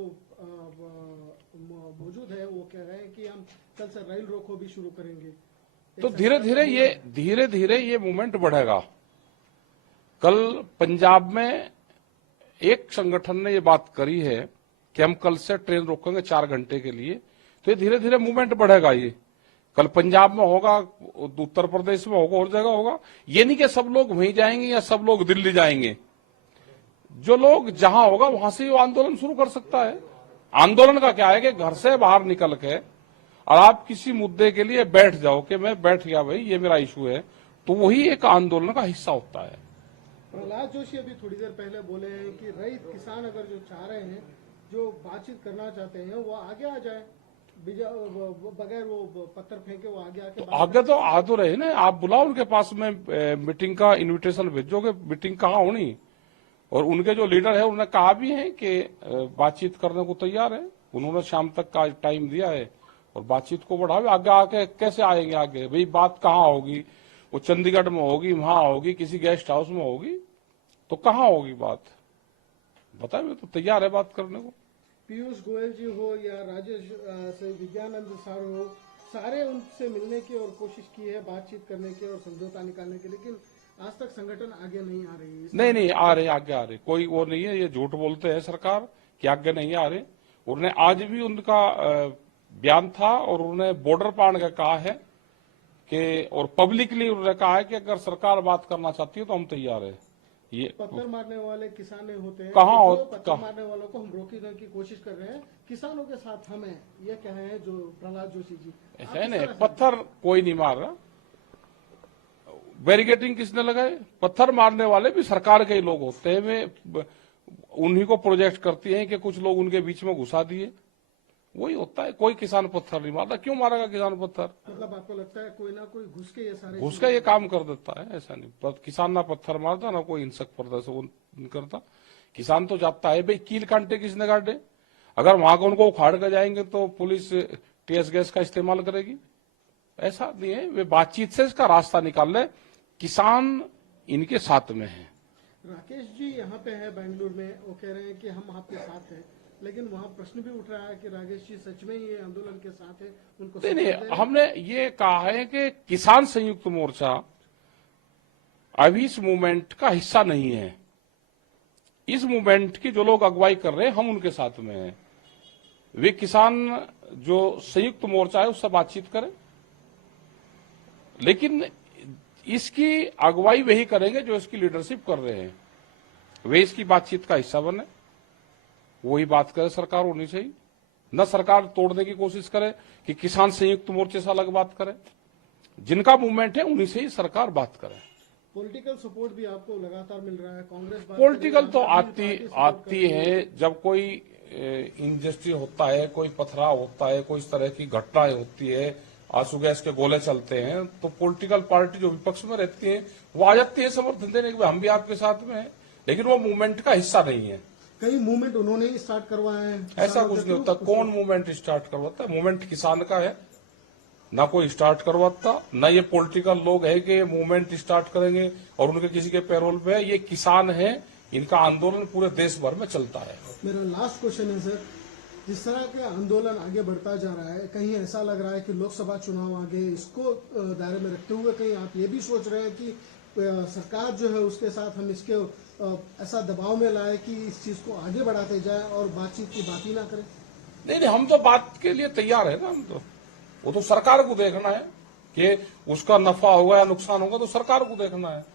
मौजूद है वो कह रहे हैं कि हम कल से रेल रोको भी शुरू करेंगे, तो धीरे धीरे ये मूवमेंट बढ़ेगा। कल पंजाब में एक संगठन ने ये बात करी है कि हम कल से ट्रेन रोकेंगे 4 घंटे के लिए, तो ये धीरे धीरे मूवमेंट बढ़ेगा। ये कल पंजाब में होगा, उत्तर प्रदेश में होगा, और जगह होगा। ये नहीं कि सब लोग वहीं जाएंगे या सब लोग दिल्ली जाएंगे। जो लोग जहां होगा वहां से वो आंदोलन शुरू कर सकता है। आंदोलन का क्या है कि घर से बाहर निकल के और आप किसी मुद्दे के लिए बैठ जाओ कि मैं बैठ गया भाई ये मेरा इशू है, तो वही एक आंदोलन का हिस्सा होता है। प्रहलाद जोशी अभी थोड़ी देर पहले बोले हैं कि रईत किसान अगर जो चाह रहे हैं, जो बातचीत करना चाहते हैं, वो आगे आ जाए, बगैर वो पत्थर फेंके वो आगे आके आगे तो आ तो रहे ना, आप बुलाओ उनके पास में मीटिंग का इनविटेशन भेजोगे, मीटिंग कहाँ होनी। और उनके जो लीडर है उन्होंने कहा भी है कि बातचीत करने को तैयार है, उन्होंने शाम तक का टाइम दिया है और बातचीत को बढ़ावे। आगे आके कैसे आएंगे आगे, भाई बात कहाँ होगी, वो चंडीगढ़ में होगी, वहां होगी, किसी गेस्ट हाउस में होगी, तो कहाँ होगी बात, बताइए। तो तैयार है बात करने को। पीयूष गोयल जी हो या राजेश से विज्ञानंद सार हो, सारे उनसे मिलने की और कोशिश की है, बातचीत करने की और समझौता निकालने की, लेकिन आज तक संगठन आगे नहीं आ रही है। नहीं आ रहे, आगे आ रहे, कोई वो नहीं है, ये झूठ बोलते हैं सरकार कि आगे नहीं आ रहे। उन्होंने आज भी उनका बयान था और उन्होंने बॉर्डर पार का कहा है कि, और पब्लिकली उन्होंने कहा है कि अगर सरकार बात करना चाहती है तो हम तैयार है। ये पत्थर मारने वाले किसान होते हैं, कहाँ हो, पत्थर मारने वालों को हम रोकने की कोशिश कर रहे हैं, किसानों के साथ हम हैं, ये कहे हैं जो प्रहलाद जोशी जी। है ना, पत्थर कोई नहीं मार रहा, बैरिकेडिंग किसने लगाए, पत्थर मारने वाले भी सरकार के ही लोग होते हैं, वे उन्हीं को प्रोजेक्ट करती हैं कि कुछ लोग उनके बीच में घुसा दिए, वही होता है। कोई किसान पत्थर नहीं मारता, क्यों मारेगा किसान पत्थर, मतलब आपको लगता है कोई ना कोई घुस के ये सारे घुस का ये काम कर देता है, ऐसा नहीं। किसान ना पत्थर मारता ना कोई हिंसक प्रदर्शन करता, किसान तो जाता है। भाई कील कांटे किसने काटे, अगर वहां को उनको उखाड़ कर जाएंगे तो पुलिस टीएस गैस का इस्तेमाल करेगी, ऐसा नहीं है। वे बातचीत से इसका रास्ता निकाल ले, किसान इनके साथ में है। राकेश जी यहाँ पे है बेंगलुरु में, वो कह रहे हैं कि हम आपके साथ हैं, लेकिन वहाँ प्रश्न भी उठ रहा है कि राकेश जी सच में ये आंदोलन के साथ है, उनको नहीं, हमने ये कहा है कि किसान संयुक्त मोर्चा अभी इस मूवमेंट का हिस्सा नहीं है। इस मूवमेंट की जो लोग अगुवाई कर रहे हैं हम उनके साथ में हैं। वे किसान जो संयुक्त मोर्चा है उससे बातचीत करें, लेकिन इसकी अगुवाई वही करेंगे जो इसकी लीडरशिप कर रहे हैं, वे इसकी बातचीत का हिस्सा बने, वही बात करे। सरकार होनी चाहिए, न सरकार तोड़ने की कोशिश करे कि किसान संयुक्त मोर्चे से अलग बात करे। जिनका मूवमेंट है उन्हीं से ही सरकार बात करे। पॉलिटिकल सपोर्ट भी आपको लगातार मिल रहा है, कांग्रेस पॉलिटिकल तो आती है जब कोई इंजस्टिस होता है, कोई पथराव होता है, कोई इस तरह की घटनाएं होती है, आंसू गैस के गोले चलते हैं, तो पॉलिटिकल पार्टी जो विपक्ष में रहती है वो आ जाती है समर्थन देने के, हम भी आपके साथ में हैं, लेकिन वो मूवमेंट का हिस्सा नहीं है। कई मूवमेंट उन्होंने ही स्टार्ट करवाए हैं, ऐसा कुछ नहीं होता। कौन मूवमेंट स्टार्ट करवाता है, मूवमेंट किसान का है, ना कोई स्टार्ट करवाता, ना ये पॉलिटिकल लोग है कि मूवमेंट स्टार्ट करेंगे और उनके किसी के पैरोल पे है। ये किसान है, इनका आंदोलन पूरे देश भर में चलता है। मेरा लास्ट क्वेश्चन है सर, जिस तरह के आंदोलन आगे बढ़ता जा रहा है, कहीं ऐसा लग रहा है कि लोकसभा चुनाव आगे, इसको दायरे में रखते हुए कहीं आप ये भी सोच रहे हैं कि सरकार जो है उसके साथ हम इसके ऐसा दबाव में लाए कि इस चीज को आगे बढ़ाते जाए और बातचीत की बात ही ना करें? नहीं, हम तो बात के लिए तैयार है ना, हम तो, वो तो सरकार को देखना है कि उसका नफा होगा या नुकसान होगा, तो सरकार को देखना है।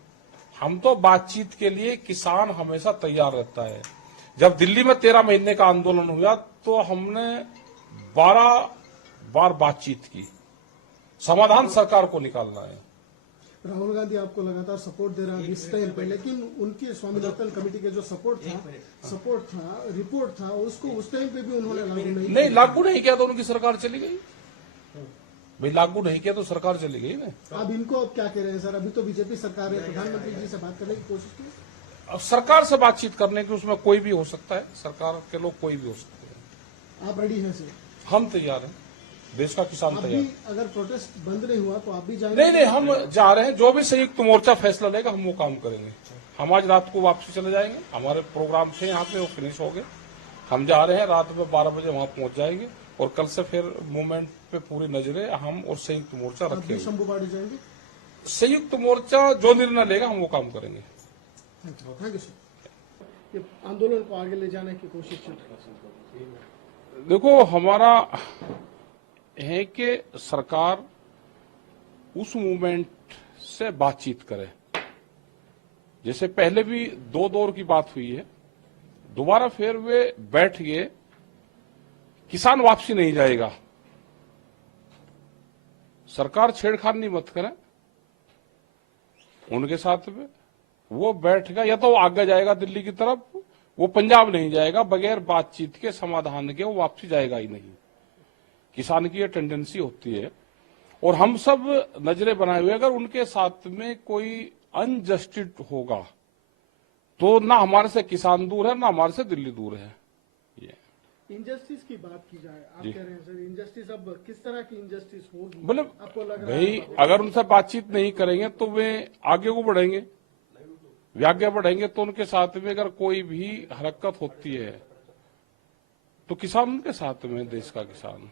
हम तो बातचीत के लिए, किसान हमेशा तैयार रहता है। जब दिल्ली में 13 महीने का आंदोलन हुआ तो हमने 12 बार बातचीत की, समाधान सरकार को निकालना है। राहुल गांधी आपको लगातार सपोर्ट दे रहा है इस टाइम पे, लेकिन उनकी स्वामीनाथन कमेटी के जो सपोर्ट था, रिपोर्ट था, उसको उस टाइम पे भी उन्होंने लागू नहीं किया तो उनकी सरकार चली गई। भाई लागू नहीं किया तो सरकार चली गई ना। अब इनको अब क्या कह रहे हैं सर? अभी तो बीजेपी सरकार है, प्रधानमंत्री जी से बात करने की कोशिश की, अब सरकार से बातचीत करने की, उसमें कोई भी हो सकता है, सरकार के लोग कोई भी हो सकते हैं। आप रेडी हैं सर? हम तैयार हैं, देश का किसान तैयार। अगर प्रोटेस्ट बंद नहीं हुआ तो आप भी जाएंगे? नहीं, हम जा रहे हैं, जो भी संयुक्त मोर्चा फैसला लेगा हम वो काम करेंगे। हम आज रात को वापसी चले जाएंगे, हमारे प्रोग्राम थे यहाँ पे, वो फिनिश हो गए। हम जा रहे हैं, रात में 12 बजे वहां पहुंच जाएंगे और कल से फिर मूवमेंट पे पूरी नजरें हम और संयुक्त मोर्चा रखेंगे। शंभुबाड़ी जाएंगे? संयुक्त मोर्चा जो निर्णय लेगा हम वो काम करेंगे। Thank you sir. ये आंदोलन को आगे ले जाने की कोशिश चल रही है। देखो, हमारा है कि सरकार उस मूवमेंट से बातचीत करे, जैसे पहले भी 2 दौर की बात हुई है, दोबारा फिर वे बैठ गए, किसान वापसी नहीं जाएगा, सरकार छेड़खानी मत करे उनके साथ में। वो बैठेगा या तो वो आगे जाएगा दिल्ली की तरफ, वो पंजाब नहीं जाएगा, बगैर बातचीत के समाधान के वो वापसी जाएगा ही नहीं। किसान की ये टेंडेंसी होती है और हम सब नजरें बनाए हुए, अगर उनके साथ में कोई अनजस्टिस होगा तो ना हमारे से किसान दूर है ना हमारे से दिल्ली दूर है। ये इनजस्टिस की बात की जाए, आप कह रहे हैं सर इनजस्टिस, अब किस तरह की इनजस्टिस होगी मतलब आपको लग रहा भाई है? अगर उनसे बातचीत नहीं करेंगे तो वे आगे को बढ़ेंगे, वे आगे बढ़ेंगे तो उनके साथ में अगर कोई भी हरकत होती है तो किसान उनके साथ में, देश का किसान।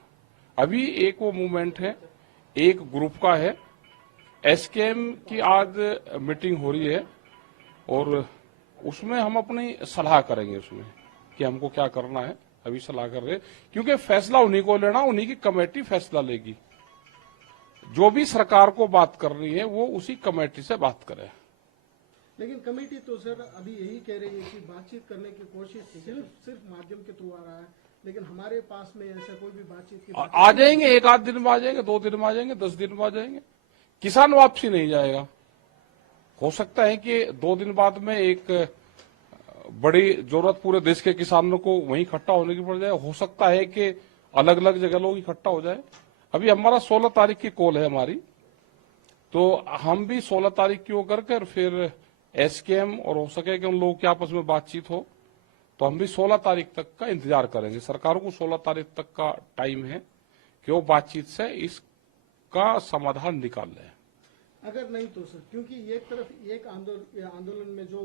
अभी एक वो मूवमेंट है, एक ग्रुप का है, एसकेएम की आज मीटिंग हो रही है और उसमें हम अपनी सलाह करेंगे उसमें कि हमको क्या करना है। अभी सलाह कर रहे हैं क्योंकि फैसला उन्हीं को लेना, उन्हीं की कमेटी फैसला लेगी। जो भी सरकार को बात करनी है वो उसी कमेटी से बात करे। लेकिन कमेटी तो सर अभी यही कह रही है कि बातचीत करने की कोशिश सिर्फ माध्यम के थ्रू आ रहा है, लेकिन हमारे पास में ऐसा कोई भी बातचीत की आ जाएंगे, एक आध दिन में आ जाएंगे, 2 दिन में आ जाएंगे, 10 दिन में आ जाएंगे। किसान वापसी नहीं जाएगा। हो सकता है कि 2 दिन बाद में एक बड़ी जरूरत पूरे देश के किसानों को वहीं इकट्ठा होने की पड़ जाए। हो सकता है कि अलग अलग जगह लोग इकट्ठा हो जाए। अभी हमारा 16 तारीख की कॉल है हमारी, तो हम भी 16 तारीख की वो करके फिर एसकेएम और हो सके कि उन लोगों की आपस में बातचीत हो तो हम भी 16 तारीख तक का इंतजार करेंगे। सरकार को 16 तारीख तक का टाइम है कि वो बातचीत से इसका समाधान निकाल ले। अगर नहीं तो सर, क्योंकि एक तरफ एक आंदोलन में जो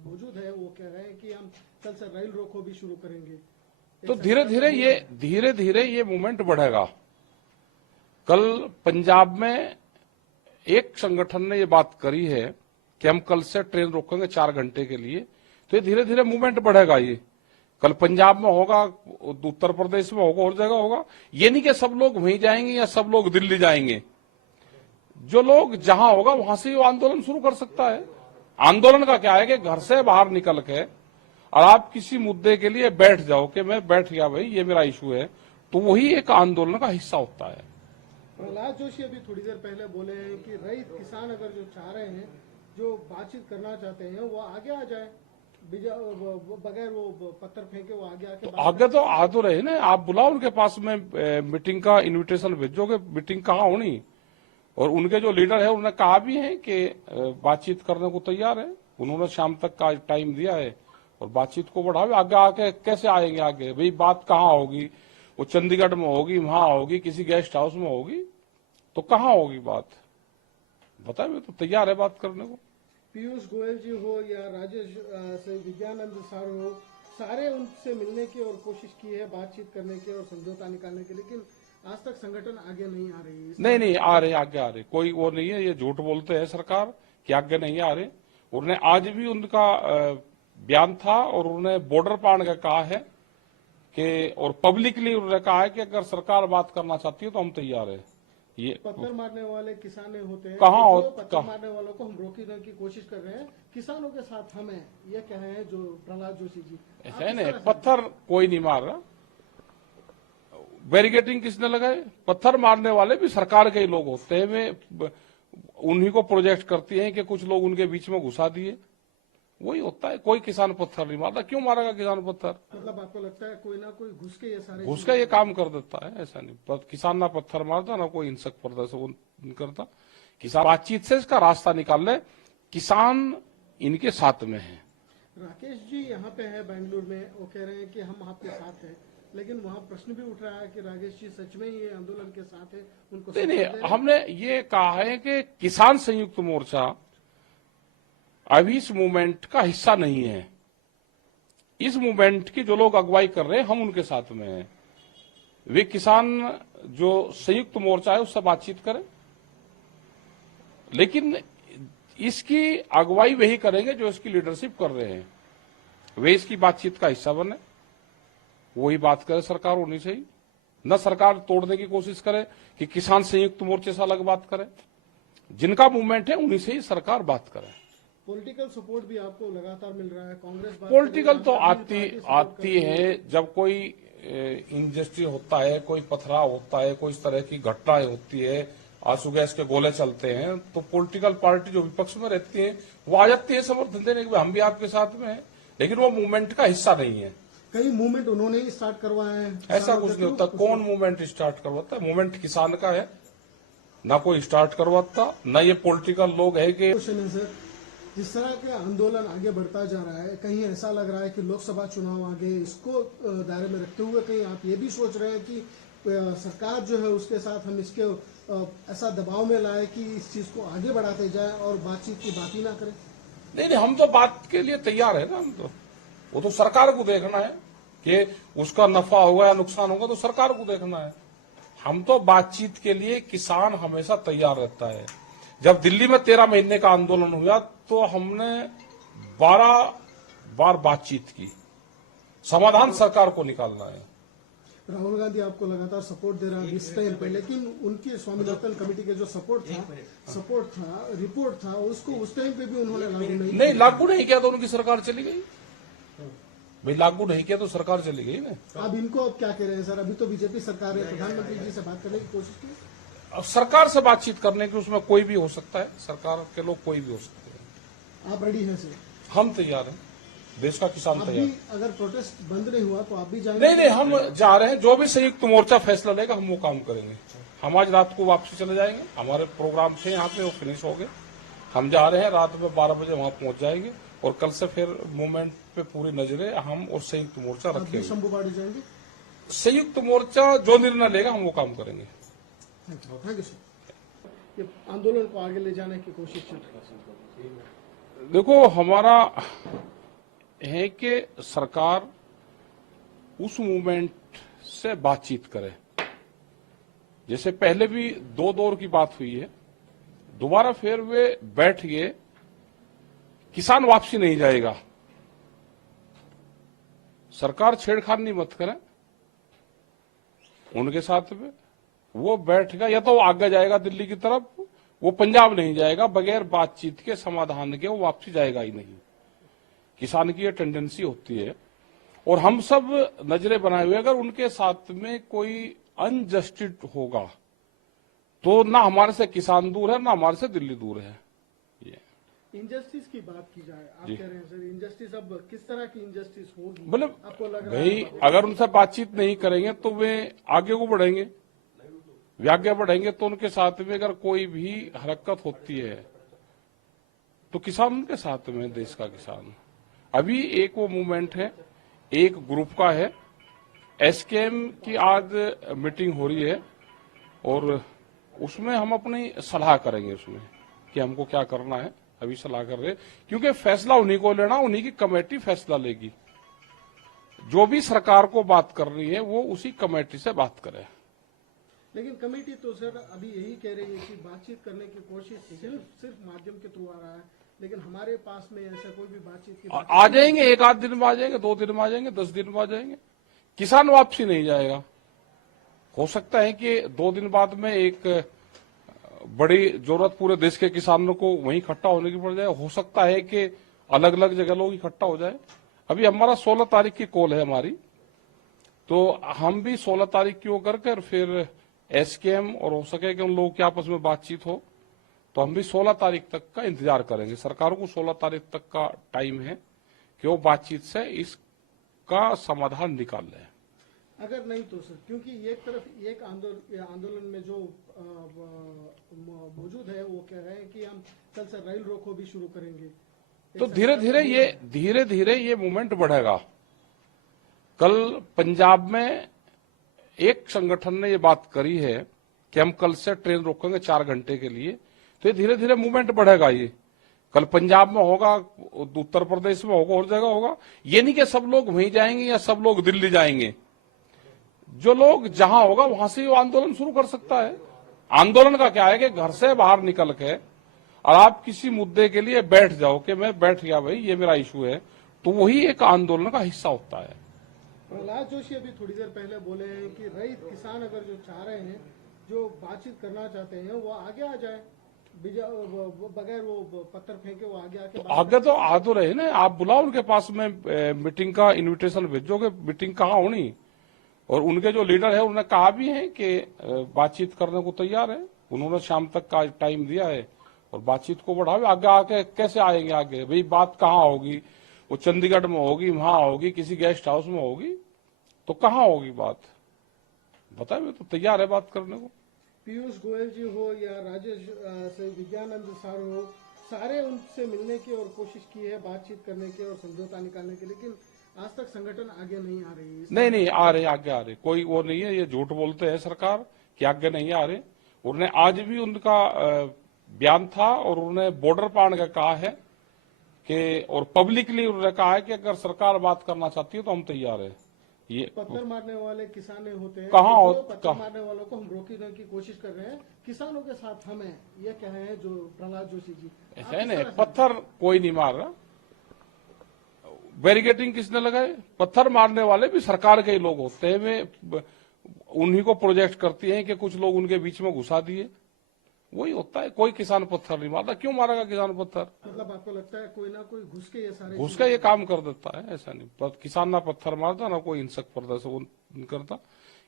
मौजूद है वो कह रहे हैं कि हम कल से रेल रोको भी शुरू करेंगे, तो धीरे धीरे ये मूवमेंट बढ़ेगा। कल पंजाब में एक संगठन ने ये बात करी है कि हम कल से ट्रेन रोकेंगे 4 घंटे के लिए, तो ये धीरे धीरे मूवमेंट बढ़ेगा। ये कल पंजाब में होगा, उत्तर प्रदेश में होगा, और जगह होगा। ये नहीं कि सब लोग वहीं जाएंगे या सब लोग दिल्ली जाएंगे। जो लोग जहां होगा वहां से वो आंदोलन शुरू कर सकता है। आंदोलन का क्या है कि घर से बाहर निकल के और आप किसी मुद्दे के लिए बैठ जाओ कि मैं बैठ गया भाई, ये मेरा इशू है, तो वही एक आंदोलन का हिस्सा होता है। प्रहलाद जोशी अभी थोड़ी देर पहले बोले हैं कि रईत किसान अगर जो चाह रहे हैं, जो बातचीत करना चाहते हैं, वो आगे आ जाए, बगैर वो पत्थर फेंके, वो आगे तो आ तो रहे ना। आप बुलाओ उनके पास में, मीटिंग का इनविटेशन भेजोगे, मीटिंग कहाँ होनी। और उनके जो लीडर है उन्होंने कहा भी है कि बातचीत करने को तैयार है। उन्होंने शाम तक का टाइम दिया है और बातचीत को बढ़ावे। आगे आके कैसे आएंगे आगे, भाई बात कहाँ होगी? वो चंडीगढ़ में होगी, वहां होगी, किसी गेस्ट हाउस में होगी, तो कहाँ होगी बात? बताइए, तो तैयार है बात करने को। पीयूष गोयल जी हो या राजेश से विज्ञानंद सार हो, सारे उनसे मिलने की और कोशिश की है, बातचीत करने की और समझौता निकालने की, लेकिन आज तक संगठन आगे नहीं आ रही है। नहीं आ रहे, आगे आ रहे। कोई वो नहीं है, ये झूठ बोलते हैं सरकार कि आगे नहीं आ रहे। उन्होंने आज भी उनका बयान था और उन्होंने बॉर्डर पार का कहा है कि, और पब्लिकली उन्होंने कहा है कि अगर सरकार बात करना चाहती है तो हम तैयार है। ये पत्थर मारने वाले किसान होते हैं, कहाँ पत्थर मारने वालों को हम रोकने की कोशिश कर रहे हैं, किसानों के साथ हम हैं, ये कह रहे हैं जो प्रहलाद जोशी जी। ऐसा है ना, पत्थर कोई नहीं मार रहा। बैरिकेडिंग किसने लगाए? पत्थर मारने वाले भी सरकार के ही लोग होते हैं। वे उन्हीं को प्रोजेक्ट करती हैं कि कुछ लोग उनके बीच में घुसा दिए, वही होता है। कोई किसान पत्थर नहीं मारता। क्यों मारेगा किसान पत्थर? मतलब आपको लगता है कोई ना कोई घुस के ये सारे घुस के ये काम कर देता है? ऐसा नहीं, किसान ना पत्थर मारता ना कोई हिंसक प्रदर्शन करता। किसान बातचीत से इसका रास्ता निकाल ले, किसान इनके साथ में है। राकेश जी यहाँ पे है बेंगलुरु में, वो कह रहे हैं कि हम आपके साथ हैं, लेकिन वहाँ प्रश्न भी उठ रहा है कि राकेश जी सच में ये आंदोलन के साथ है, उनको नहीं, हमने ये कहा है कि किसान संयुक्त मोर्चा अभी इस मूवमेंट का हिस्सा नहीं है। इस मूवमेंट की जो लोग अगुवाई कर रहे हैं हम उनके साथ में हैं। वे किसान जो संयुक्त मोर्चा है उससे बातचीत करें, लेकिन इसकी अगुवाई वही करेंगे जो इसकी लीडरशिप कर रहे हैं। वे इसकी बातचीत का हिस्सा बने, वही बात करे। सरकार होनी चाहिए, न सरकार तोड़ने की कोशिश करे कि किसान संयुक्त मोर्चे से अलग बात करे। जिनका मूवमेंट है उन्हीं से ही सरकार बात करे। पॉलिटिकल सपोर्ट भी आपको लगातार मिल रहा है, कांग्रेस पॉलिटिकल तो आती है। जब कोई इंजस्टिस होता है, कोई पथराव होता है, कोई इस तरह की घटनाएं होती है, आंसू गैस के गोले चलते हैं, तो पॉलिटिकल पार्टी जो विपक्ष में रहती है वो आ जाती है समर्थन देने के लिए, हम भी आपके साथ में हैं, लेकिन वो मूवमेंट का हिस्सा नहीं है। कई मूवमेंट उन्होंने ही स्टार्ट करवाए हैं। ऐसा कुछ नहीं होता। कौन मूवमेंट स्टार्ट करवाता है? मूवमेंट किसान का है, ना कोई स्टार्ट करवाता, ना ये पॉलिटिकल लोग है कि। क्वेश्चन है सर, जिस तरह के आंदोलन आगे बढ़ता जा रहा है, कहीं ऐसा लग रहा है कि लोकसभा चुनाव आगे, इसको दायरे में रखते हुए कहीं आप ये भी सोच रहे हैं कि सरकार जो है उसके साथ हम इसके ऐसा दबाव में लाए कि इस चीज को आगे बढ़ाते जाए और बातचीत की बात ही ना करें? नहीं, हम तो बात के लिए तैयार है ना। हम तो, वो तो सरकार को देखना है कि उसका नफा होगा या नुकसान होगा, तो सरकार को देखना है। हम तो बातचीत के लिए, किसान हमेशा तैयार रहता है। जब दिल्ली में 13 महीने का आंदोलन हुआ तो हमने 12 बार बातचीत की, समाधान सरकार को निकालना है। राहुल गांधी आपको लगातार सपोर्ट दे रहा है इस टाइम पे, लेकिन उनके स्वामीनाथन कमेटी के जो सपोर्ट था, रिपोर्ट था, उसको उस टाइम पे भी उन्होंने लागू नहीं किया तो उनकी सरकार चली गई। भाई लागू नहीं किया तो सरकार चली गई ना। अब इनको अब क्या कह रहे हैं सर? अभी तो बीजेपी सरकार है, प्रधानमंत्री जी से बात करने की कोशिश की। अब सरकार से बातचीत करने की, उसमें कोई भी हो सकता है, सरकार के लोग कोई भी हो सकते हैं। आप रेडी हैं सर? हम तैयार हैं, देश का किसान तैयार। अगर प्रोटेस्ट बंद नहीं हुआ तो आप भी जाएंगे? नहीं, हम जा रहे हैं। जो भी संयुक्त मोर्चा फैसला लेगा हम वो काम करेंगे। हम आज रात को वापसी चले जाएंगे, हमारे प्रोग्राम थे यहाँ पे, वो फिनिश हो गए। हम जा रहे हैं, रात में 12 बजे वहां पहुंच जाएंगे और कल से फिर मूवमेंट पे पूरी नजरें हम और संयुक्त मोर्चा रखेंगे। शंभुबाड़ी जाएंगे? संयुक्त मोर्चा जो निर्णय लेगा हम वो काम करेंगे। Thank you sir. ये आंदोलन को आगे ले जाने की कोशिश चल रही है। देखो, हमारा है कि सरकार उस मूवमेंट से बातचीत करे। जैसे पहले भी 2 दौर की बात हुई है, दोबारा फिर वे बैठ गए, किसान वापसी नहीं जाएगा, सरकार छेड़खानी मत करे उनके साथ में। वो बैठेगा, या तो वो आगे जाएगा दिल्ली की तरफ, वो पंजाब नहीं जाएगा, बगैर बातचीत के, समाधान के वो वापसी जाएगा ही नहीं। किसान की ये टेंडेंसी होती है और हम सब नजरें बनाए हुए, अगर उनके साथ में कोई अनजस्टिस होगा तो ना हमारे से किसान दूर है, ना हमारे से दिल्ली दूर है। ये इनजस्टिस की बात की जाए, आप कह रहे हैं सर इनजस्टिस, अब किस तरह की इनजस्टिस होगी? मतलब आपको लग रहा भाई, अगर उनसे बातचीत नहीं करेंगे तो वे आगे को बढ़ेंगे, वे आगे बढ़ेंगे तो उनके साथ में अगर कोई भी हरकत होती है तो किसान उनके साथ में, देश का किसान। अभी एक वो मूवमेंट है, एक ग्रुप का है। एसकेएम की आज मीटिंग हो रही है और उसमें हम अपनी सलाह करेंगे उसमें कि हमको क्या करना है। अभी सलाह कर रहे हैं, क्योंकि फैसला उन्हीं को लेना, उन्हीं की कमेटी फैसला लेगी। जो भी सरकार को बात करनी है वो उसी कमेटी से बात करे। लेकिन कमेटी तो सर अभी यही कह रही है कि बातचीत करने की कोशिश सिर्फ माध्यम के थ्रू आ रहा है, लेकिन हमारे पास में ऐसा कोई भी बातचीत की आ जाएंगे, 1 आध दिन में आ जाएंगे, 2 दिन में आ जाएंगे, 10 दिन में आ जाएंगे। किसान वापसी नहीं जाएगा। हो सकता है कि 2 दिन बाद में एक बड़ी जरूरत पूरे देश के किसानों को वहीं इकट्ठा होने की पड़ जाए। हो सकता है कि अलग अलग जगह लोग इकट्ठा हो जाए। अभी हमारा 16 तारीख की कॉल है हमारी, तो हम भी 16 तारीख की होकर के फिर एसकेएम और हो सके कि उन लोगों की आपस में बातचीत हो, तो हम भी 16 तारीख तक का इंतजार करेंगे। सरकार को 16 तारीख तक का टाइम है कि वो बातचीत से इसका समाधान निकाल ले। अगर नहीं तो सर, क्योंकि एक तरफ एक आंदोलन में जो मौजूद है वो कह रहे हैं कि हम कल से रेल रोको भी शुरू करेंगे, तो धीरे धीरे ये मूवमेंट बढ़ेगा। कल पंजाब में एक संगठन ने ये बात करी है कि हम कल से ट्रेन रोकेंगे 4 घंटे के लिए, तो ये धीरे धीरे मूवमेंट बढ़ेगा। ये कल पंजाब में होगा, उत्तर प्रदेश में होगा, और जगह होगा। ये नहीं कि सब लोग वहीं जाएंगे या सब लोग दिल्ली जाएंगे। जो लोग जहां होगा वहां से वो आंदोलन शुरू कर सकता है। आंदोलन का क्या है कि घर से बाहर निकल के और आप किसी मुद्दे के लिए बैठ जाओ कि मैं बैठ गया भाई, ये मेरा इशू है, तो वही एक आंदोलन का हिस्सा होता है। प्रहलाद जोशी अभी थोड़ी देर पहले बोले हैं कि रईत किसान अगर जो चाह रहे हैं, जो बातचीत करना चाहते हैं, वो आगे आ जाए, बगैर वो पत्थर फेंके, वो आगे आके आगे तो आ तो रहे ना। आप बुलाओ उनके पास में, मीटिंग का इनविटेशन भेजोगे, मीटिंग कहाँ होनी, और उनके जो लीडर है उन्होंने कहा भी है कि बातचीत करने को तैयार है। उन्होंने शाम तक का टाइम दिया है और बातचीत को बढ़ावे। आगे आके कैसे आएंगे, आगे भाई बात कहाँ होगी? वो चंडीगढ़ में होगी, वहां होगी, किसी गेस्ट हाउस में होगी, तो कहाँ होगी बात? बताए, मैं तो तैयार है बात करने को। पीयूष गोयल जी हो या राजेश से विज्ञानंद सार हो, सारे उनसे मिलने की और कोशिश की है, बातचीत करने की और समझौता निकालने की, लेकिन आज तक संगठन आगे नहीं आ रही है। नहीं आ रहे, आगे आ रहे, कोई वो नहीं है। ये झूठ बोलते हैं सरकार कि आगे नहीं आ रहे। उन्होंने आज भी उनका बयान था और उन्होंने बॉर्डर पार का कहा है कि, और पब्लिकली उन्होंने कहा है कि अगर सरकार बात करना चाहती है तो हम तैयार है। ये पत्थर मारने वाले किसान होते हैं, कहाँ हो, पत्थर मारने वालों को हम रोकने की कोशिश कर रहे हैं, किसानों के साथ हम हैं, ये कह रहे हैं जो प्रहलाद जोशी जी। ऐसा है ना, पत्थर कोई नहीं मार रहा। बैरिकेडिंग किसने लगाए? पत्थर मारने वाले भी सरकार के ही लोग होते हैं। वे उन्हीं को प्रोजेक्ट करती हैं कि कुछ लोग उनके बीच में घुसा दिए, वही होता है। कोई किसान पत्थर नहीं मारता। क्यों मारेगा किसान पत्थर? मतलब आपको लगता है कोई ना कोई घुस के ये सारे घुस के ये काम कर देता है? ऐसा नहीं, किसान ना पत्थर मारता ना कोई हिंसक प्रदर्शन करता।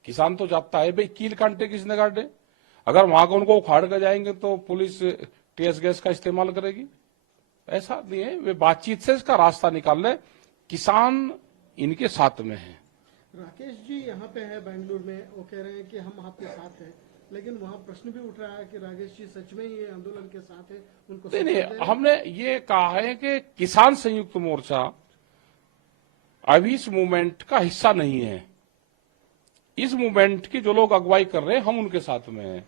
किसान तो जाता है। भाई कील कांटे किसने काटे? अगर वहां को उनको उखाड़ कर जाएंगे तो पुलिस टीएस गैस का इस्तेमाल करेगी? ऐसा नहीं है। वे बातचीत से इसका रास्ता निकाल ले। किसान इनके साथ में है। राकेश जी यहाँ पे है बेंगलुरु में, वो कह रहे हैं कि हम आपके साथ हैं, लेकिन वहाँ प्रश्न भी उठ रहा है कि राकेश जी सच में ये आंदोलन के साथ है, उनको नहीं, हमने ये कहा है कि किसान संयुक्त मोर्चा अभी इस मूवमेंट का हिस्सा नहीं है। इस मूवमेंट की जो लोग अगुवाई कर रहे हैं हम उनके साथ में हैं।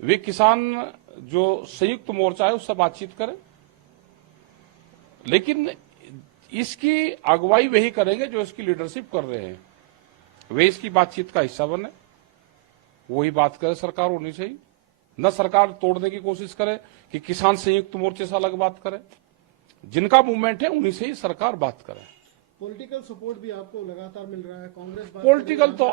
वे किसान जो संयुक्त मोर्चा है उससे बातचीत करें, लेकिन इसकी अगुवाई वही करेंगे जो इसकी लीडरशिप कर रहे हैं। वे इसकी बातचीत का हिस्सा बने, वही बात करे। सरकार होनी चाहिए न सरकार तोड़ने की कोशिश करे कि किसान संयुक्त मोर्चे से अलग बात करे। जिनका मूवमेंट है उन्हीं से ही सरकार बात करे। पॉलिटिकल सपोर्ट भी आपको लगातार मिल रहा है, कांग्रेस पॉलिटिकल तो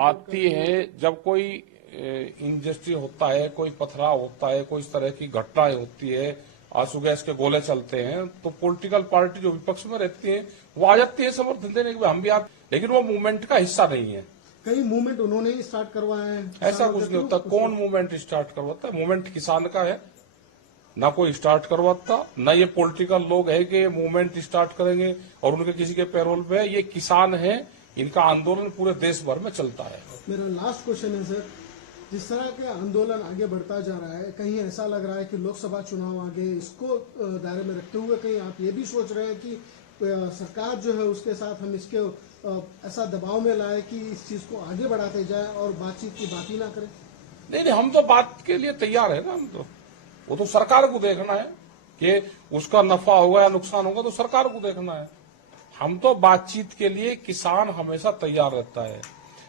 आती है जब कोई इंडस्ट्री होता है, कोई पथराव होता है, कोई इस तरह की घटनाएं होती है, आंसू गैस के गोले चलते हैं, तो पॉलिटिकल पार्टी जो विपक्ष में रहती है वो आ जाती है समर्थन देने के, हम भी आते, लेकिन वो मूवमेंट का हिस्सा नहीं है। कई मूवमेंट उन्होंने ही स्टार्ट करवाए हैं। ऐसा कुछ नहीं होता। कौन मूवमेंट स्टार्ट करवाता है? मूवमेंट किसान का है, ना कोई स्टार्ट करवाता, ना ये पॉलिटिकल लोग है कि मूवमेंट स्टार्ट करेंगे और उनके किसी के पैरोल पे है। ये किसान है, इनका आंदोलन पूरे देश भर में चलता है। मेरा लास्ट क्वेश्चन है सर, जिस तरह के आंदोलन आगे बढ़ता जा रहा है, कहीं ऐसा लग रहा है कि लोकसभा चुनाव आगे, इसको दायरे में रखते हुए कहीं आप ये भी सोच रहे हैं कि सरकार जो है उसके साथ हम इसके ऐसा दबाव में लाए कि इस चीज को आगे बढ़ाते जाए और बातचीत की बात ही ना करें? नहीं, हम तो बात के लिए तैयार है ना। हम तो, वो तो सरकार को देखना है कि उसका नफा होगा या नुकसान होगा, तो सरकार को देखना है। हम तो बातचीत के लिए, किसान हमेशा तैयार रहता है।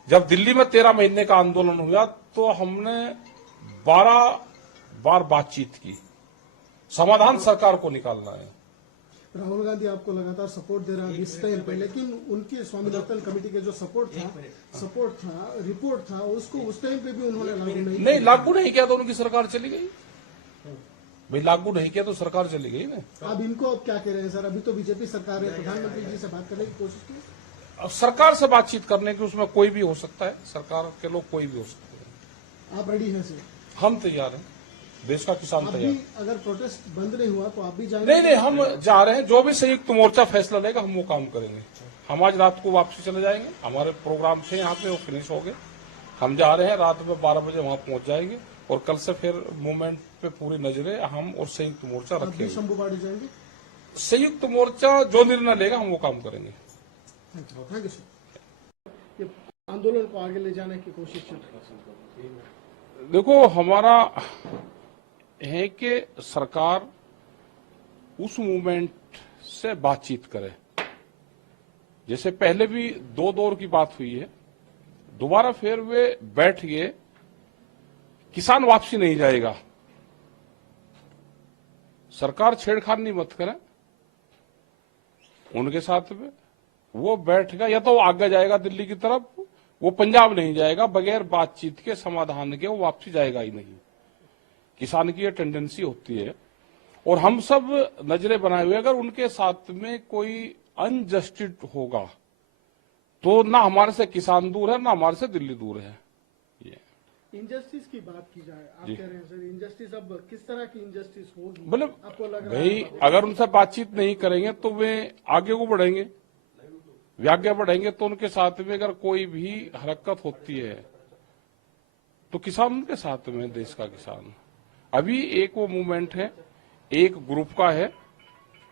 जब दिल्ली में 13 महीने का आंदोलन हुआ तो हमने 12 बार बातचीत की। समाधान सरकार को निकालना है। राहुल गांधी आपको लगातार सपोर्ट दे रहा है इस टाइम पे, लेकिन उनकी स्वामीनाथन कमेटी के जो सपोर्ट था, रिपोर्ट था, उसको उस टाइम पे भी उन्होंने लागू नहीं किया तो उनकी सरकार चली गई। भाई लागू नहीं किया तो सरकार चली गई ना। अब इनको अब क्या कह रहे हैं सर? अभी तो बीजेपी सरकार है, प्रधानमंत्री जी से बात करने की कोशिश की। अब सरकार से बातचीत करने की, उसमें कोई भी हो सकता है, सरकार के लोग कोई भी हो सकते हैं। आप रेडी हैं सर? हम तैयार हैं, देश का किसान तैयार। अगर प्रोटेस्ट बंद नहीं हुआ तो आप भी जाएंगे? नहीं, हम जा रहे हैं। जो भी संयुक्त मोर्चा फैसला लेगा हम वो काम करेंगे। हम आज रात को वापसी चले जाएंगे। हमारे प्रोग्राम थे यहाँ पे, वो फिनिश हो गए। हम जा रहे हैं, रात में 12 बजे वहां पहुंच जाएंगे और कल से फिर मूवमेंट पे पूरी नजरें हम और संयुक्त मोर्चा रखेंगे। शंभुबाड़ी जाएंगे? संयुक्त मोर्चा जो निर्णय लेगा हम वो काम करेंगे। Thank you sir. ये आंदोलन को आगे ले जाने की कोशिश चल रही है। देखो, हमारा है कि सरकार उस मूवमेंट से बातचीत करे। जैसे पहले भी 2 दौर की बात हुई है, दोबारा फिर वे बैठ गए। किसान वापसी नहीं जाएगा, सरकार छेड़खानी मत करे उनके साथ में। वो बैठ गया, या तो वो आगे जाएगा दिल्ली की तरफ, वो पंजाब नहीं जाएगा। बगैर बातचीत के, समाधान के वो वापसी जाएगा ही नहीं। किसान की ये टेंडेंसी होती है और हम सब नजरें बनाए हुए। अगर उनके साथ में कोई अनजस्टिस होगा तो ना हमारे से किसान दूर है, ना हमारे से दिल्ली दूर है। ये इंजस्टिस की बात की जाए, आप कह रहे हैं सर इंजस्टिस, अब किस तरह की इंजस्टिस होगी मतलब आपको लग रहा भाई, है? अगर उनसे बातचीत नहीं करेंगे तो वे आगे को बढ़ेंगे, वे आगे बढ़ेंगे तो उनके साथ में अगर कोई भी हरकत होती है तो किसान उनके साथ में, देश का किसान। अभी एक वो मूवमेंट है, एक ग्रुप का है,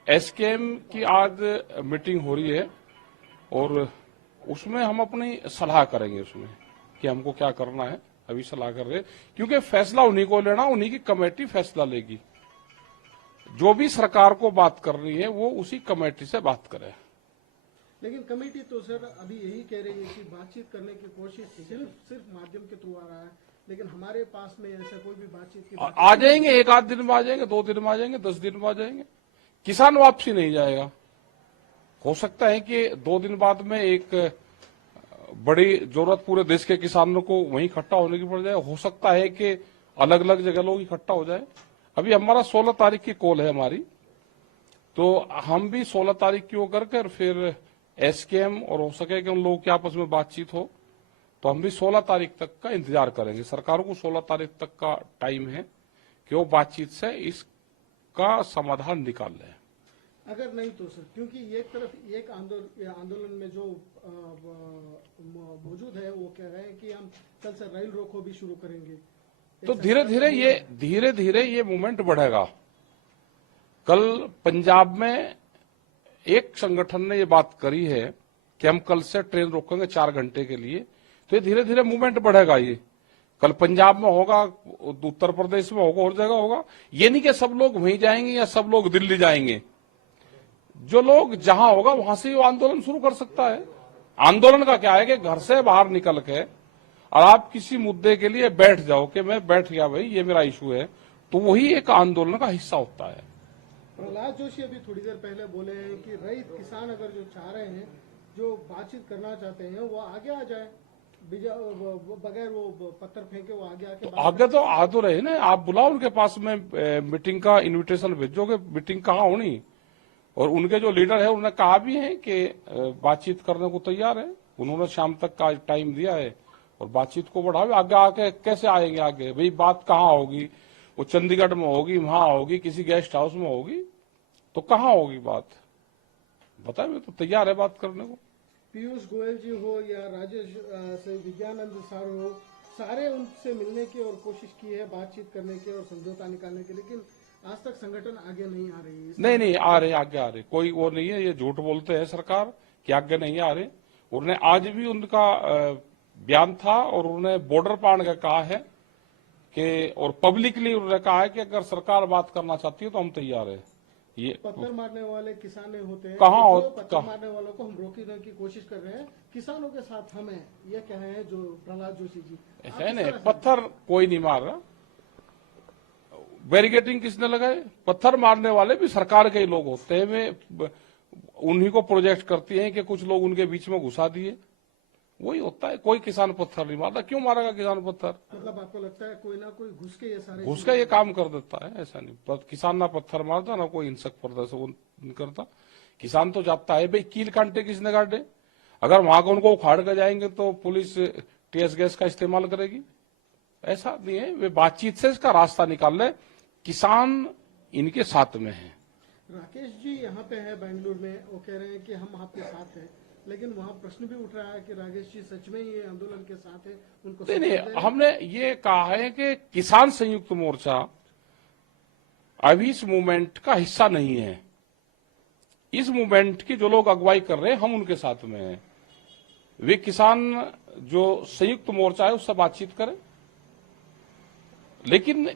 एसकेएम की आज मीटिंग हो रही है और उसमें हम अपनी सलाह करेंगे उसमें कि हमको क्या करना है। अभी सलाह कर रहे हैं क्योंकि फैसला उन्हीं को लेना, उन्हीं की कमेटी फैसला लेगी। जो भी सरकार को बात करनी है वो उसी कमेटी से बात करे। लेकिन कमेटी तो सर अभी यही कह रही है कि बातचीत करने की कोशिश सिर्फ माध्यम के थ्रू आ रहा है, लेकिन हमारे पास में ऐसा कोई भी बातचीत की आ जाएंगे, एक आध दिन में आ जाएंगे, 2 दिन में आ जाएंगे, 10 दिन में आ जाएंगे। किसान वापसी नहीं जाएगा। हो सकता है कि 2 दिन बाद में एक बड़ी जरूरत पूरे देश के किसानों को वहीं इकट्ठा होने की पड़ जाए। हो सकता है कि अलग अलग जगह लोग इकट्ठा हो जाए। अभी हमारा 16 तारीख की कॉल है हमारी, तो हम भी 16 तारीख की वो करके फिर एसकेएम और हो सके कि उन लोगों की आपस में बातचीत हो तो हम भी 16 तारीख तक का इंतजार करेंगे। सरकार को 16 तारीख तक का टाइम है कि वो बातचीत से इसका समाधान निकाल ले। अगर नहीं तो सर, क्योंकि एक तरफ एक आंदोलन में जो मौजूद है वो कह रहे हैं कि हम कल से रेल रोको भी शुरू करेंगे, तो धीरे धीरे ये मूवमेंट बढ़ेगा। कल पंजाब में एक संगठन ने ये बात करी है कि हम कल से ट्रेन रोकेंगे 4 घंटे के लिए, तो ये धीरे धीरे मूवमेंट बढ़ेगा। ये कल पंजाब में होगा, उत्तर प्रदेश में होगा, और जगह होगा। ये नहीं कि सब लोग वहीं जाएंगे या सब लोग दिल्ली जाएंगे। जो लोग जहां होगा वहां से वो आंदोलन शुरू कर सकता है। आंदोलन का क्या है कि घर से बाहर निकल के और आप किसी मुद्दे के लिए बैठ जाओ कि मैं बैठ गया भाई, ये मेरा इशू है, तो वही एक आंदोलन का हिस्सा होता है। प्रहलाद जोशी अभी थोड़ी देर पहले बोले हैं कि रईत किसान अगर जो चाह रहे हैं, जो बातचीत करना चाहते हैं, वो आगे आ जाए, बगैर वो पत्थर फेंके वो आगे आके आगे तो आ तो रहे ना। आप बुलाओ उनके पास में, मीटिंग का इनविटेशन भेजोगे, मीटिंग कहाँ होनी। और उनके जो लीडर है उन्होंने कहा भी है कि बातचीत करने को तैयार है। उन्होंने शाम तक का टाइम दिया है और बातचीत को बढ़ावे। आगे आके कैसे आएंगे आगे भाई, बात कहाँ होगी? वो चंडीगढ़ में होगी, वहां होगी, किसी गेस्ट हाउस में होगी, तो कहाँ होगी बात? बताए, मैं तो तैयार है बात करने को। पीयूष गोयल जी हो या राजेश से विज्ञानंद सार हो, सारे उनसे मिलने की और कोशिश की है, बातचीत करने की और समझौता निकालने की, लेकिन आज तक संगठन आगे नहीं आ रही है। नहीं आ रहे, आगे आ रहे। कोई वो नहीं है, ये झूठ बोलते हैं सरकार कि आगे नहीं आ रहे। उन्होंने आज भी उनका बयान था और उन्होंने बॉर्डर पार का कहा है कि, और पब्लिकली उन्होंने कहा है कि अगर सरकार बात करना चाहती है तो हम तैयार है। ये पत्थर मारने वाले किसान होते हैं, कहाँ हो, पत्थर मारने वालों को हम रोकने की कोशिश कर रहे हैं, किसानों के साथ हम हैं, ये क्या है जो प्रहलाद जोशी जी? ऐसा है नहीं, पत्थर कोई नहीं मार रहा। बैरिकेडिंग किसने लगाए? पत्थर मारने वाले भी सरकार के ही लोग होते हैं। वे उन्हीं को प्रोजेक्ट करती हैं कि कुछ लोग उनके बीच में घुसा दिए, वही होता है। कोई किसान पत्थर नहीं मारता। क्यों मारेगा किसान पत्थर? मतलब आपको लगता है कोई ना कोई घुस के ये सारे घुस का ये काम कर देता है? ऐसा नहीं, किसान ना पत्थर मारता ना कोई हिंसक प्रदर्शन करता। किसान तो जाता है भाई, कील कांटे किसने काटे? अगर वहां को उनको उखाड़ कर जाएंगे तो पुलिस टीएस गैस का इस्तेमाल करेगी। ऐसा नहीं है, वे बातचीत से इसका रास्ता निकाल ले। किसान इनके साथ में है। राकेश जी यहाँ पे है बेंगलुरु में, वो कह रहे हैं कि हम आपके साथ हैं, लेकिन वहाँ प्रश्न भी उठ रहा है कि राकेश जी सच में ये आंदोलन के साथ है, उनको नहीं, हमने ये कहा है कि किसान संयुक्त मोर्चा अभी इस मूवमेंट का हिस्सा नहीं है। इस मूवमेंट की जो लोग अगुवाई कर रहे हैं हम उनके साथ में हैं। वे किसान जो संयुक्त मोर्चा है उससे बातचीत करें, लेकिन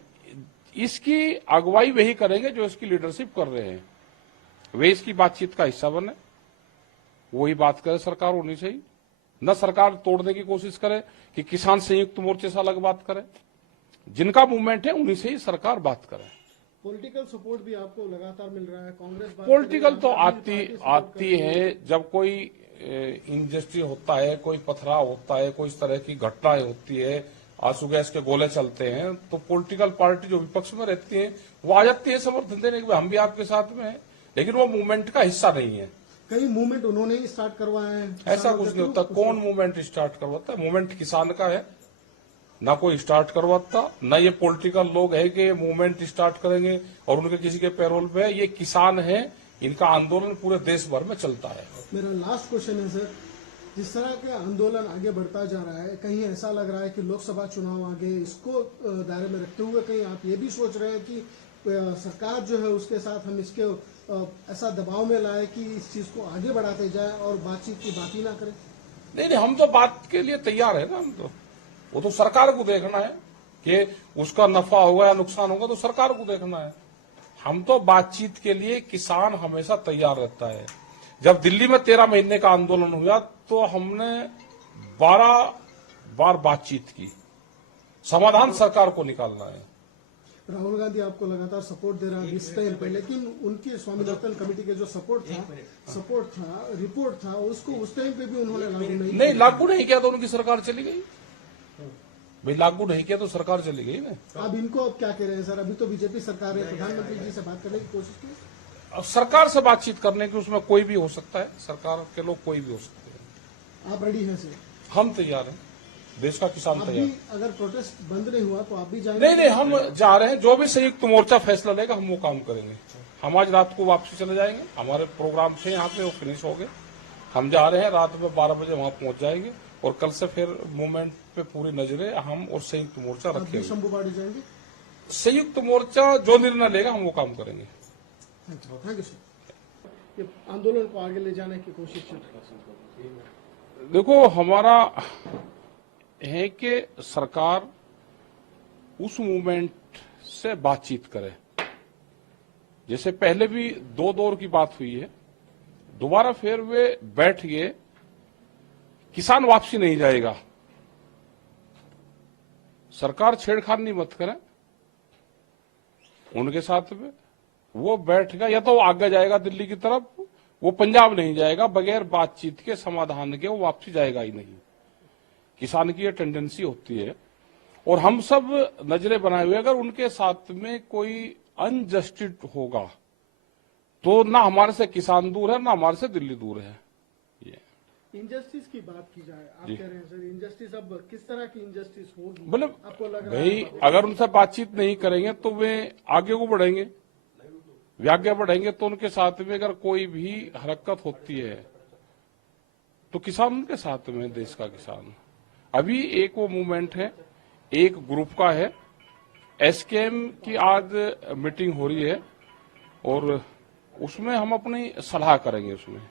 इसकी अगुवाई वही करेंगे जो इसकी लीडरशिप कर रहे हैं। वे इसकी बातचीत का हिस्सा बने, वही बात करे। सरकार होनी चाहिए, न सरकार तोड़ने की कोशिश करे कि किसान संयुक्त मोर्चे से अलग बात करे। जिनका मूवमेंट है उन्हीं से ही सरकार बात करे। पॉलिटिकल सपोर्ट भी आपको लगातार मिल रहा है, कांग्रेस पॉलिटिकल तो आती है जब कोई इंजस्टिस होता है, कोई पथराव होता है, कोई इस तरह की घटनाएं होती है, आंसू गैस के गोले चलते हैं, तो पॉलिटिकल पार्टी जो विपक्ष में रहती है वो आ जाती है समर्थन देने के लिए, हम भी आपके साथ में हैं, लेकिन वो मूवमेंट का हिस्सा नहीं है। कई मूवमेंट उन्होंने ही स्टार्ट करवाए हैं। ऐसा कुछ नहीं होता। कौन मूवमेंट स्टार्ट करवाता है? मूवमेंट किसान का है, ना कोई स्टार्ट करवाता, ना ये पॉलिटिकल लोग है कि मूवमेंट स्टार्ट करेंगे और उनके किसी के पैरोल पे है। ये किसान है, इनका आंदोलन पूरे देश भर में चलता है। मेरा लास्ट क्वेश्चन है सर, जिस तरह के आंदोलन आगे बढ़ता जा रहा है, कहीं ऐसा लग रहा है कि लोकसभा चुनाव आगे, इसको दायरे में रखते हुए कहीं आप ये भी सोच रहे हैं कि सरकार जो है उसके साथ हम इसके ऐसा दबाव में लाए कि इस चीज को आगे बढ़ाते जाए और बातचीत की बात ही ना करें? नहीं, हम तो बात के लिए तैयार है ना। हम तो, वो तो सरकार को देखना है कि उसका नफा होगा या नुकसान होगा, तो सरकार को देखना है। हम तो बातचीत के लिए, किसान हमेशा तैयार रहता है। जब दिल्ली में 13 महीने का आंदोलन हुआ तो हमने 12 बार बातचीत की। समाधान सरकार को निकालना है। राहुल गांधी आपको लगातार सपोर्ट दे रहा है इस टाइम पे, लेकिन उनकी स्वामीनाथन कमेटी के जो सपोर्ट था, रिपोर्ट था, उसको उस टाइम पे भी उन्होंने लागू नहीं किया तो उनकी सरकार चली गई। भाई लागू नहीं किया तो सरकार चली गई ना। अब इनको अब क्या कह रहे हैं सर? अभी तो बीजेपी सरकार है, प्रधानमंत्री जी से बात करने की कोशिश की? अब सरकार से बातचीत करने की, उसमें कोई भी हो सकता है, सरकार के लोग कोई भी हो सकते हैं। आप रेडी हैं सर? हम तैयार हैं, देश का किसान तैयार। अगर प्रोटेस्ट बंद नहीं हुआ तो आप भी जाएंगे? नहीं, हम जा रहे हैं। जो भी संयुक्त मोर्चा फैसला लेगा हम वो काम करेंगे। हम आज रात को वापसी चले जाएंगे। हमारे प्रोग्राम थे यहाँ पे, वो फिनिश हो गए। हम जा रहे हैं, रात में 12 बजे वहां पहुंच जाएंगे और कल से फिर मूवमेंट पे पूरी नजरें हम और संयुक्त मोर्चा रखेंगे। शंभुबाड़ी जाएंगे? संयुक्त मोर्चा जो निर्णय लेगा हम वो काम करेंगे। Thank you sir. ये आंदोलन को आगे ले जाने की कोशिश चल रही है। देखो, हमारा है कि सरकार उस मूवमेंट से बातचीत करे। जैसे पहले भी 2 दौर की बात हुई है, दोबारा फिर वे बैठ गए। किसान वापसी नहीं जाएगा, सरकार छेड़खानी मत करे उनके साथ में। वो बैठ गया, या तो वो आगे जाएगा दिल्ली की तरफ, वो पंजाब नहीं जाएगा। बगैर बातचीत के, समाधान के वो वापसी जाएगा ही नहीं। किसान की ये टेंडेंसी होती है और हम सब नजरें बनाए हुए। अगर उनके साथ में कोई अनजस्टिस होगा तो ना हमारे से किसान दूर है, ना हमारे से दिल्ली दूर है। इनजस्टिस की बात की जाए, आप कह रहे हैं सर इनजस्टिस, अब किस तरह की इनजस्टिस होगी? मतलब आपको लग रहा भाई, अगर उनसे बातचीत नहीं करेंगे तो वे आगे को बढ़ेंगे। वे आगे बढ़ेंगे तो उनके साथ में अगर कोई भी हरकत होती है तो किसान उनके साथ में, देश का किसान। अभी एक वो मूवमेंट है, एक ग्रुप का है। एसकेएम की आज मीटिंग हो रही है और उसमें हम अपनी सलाह करेंगे उसमें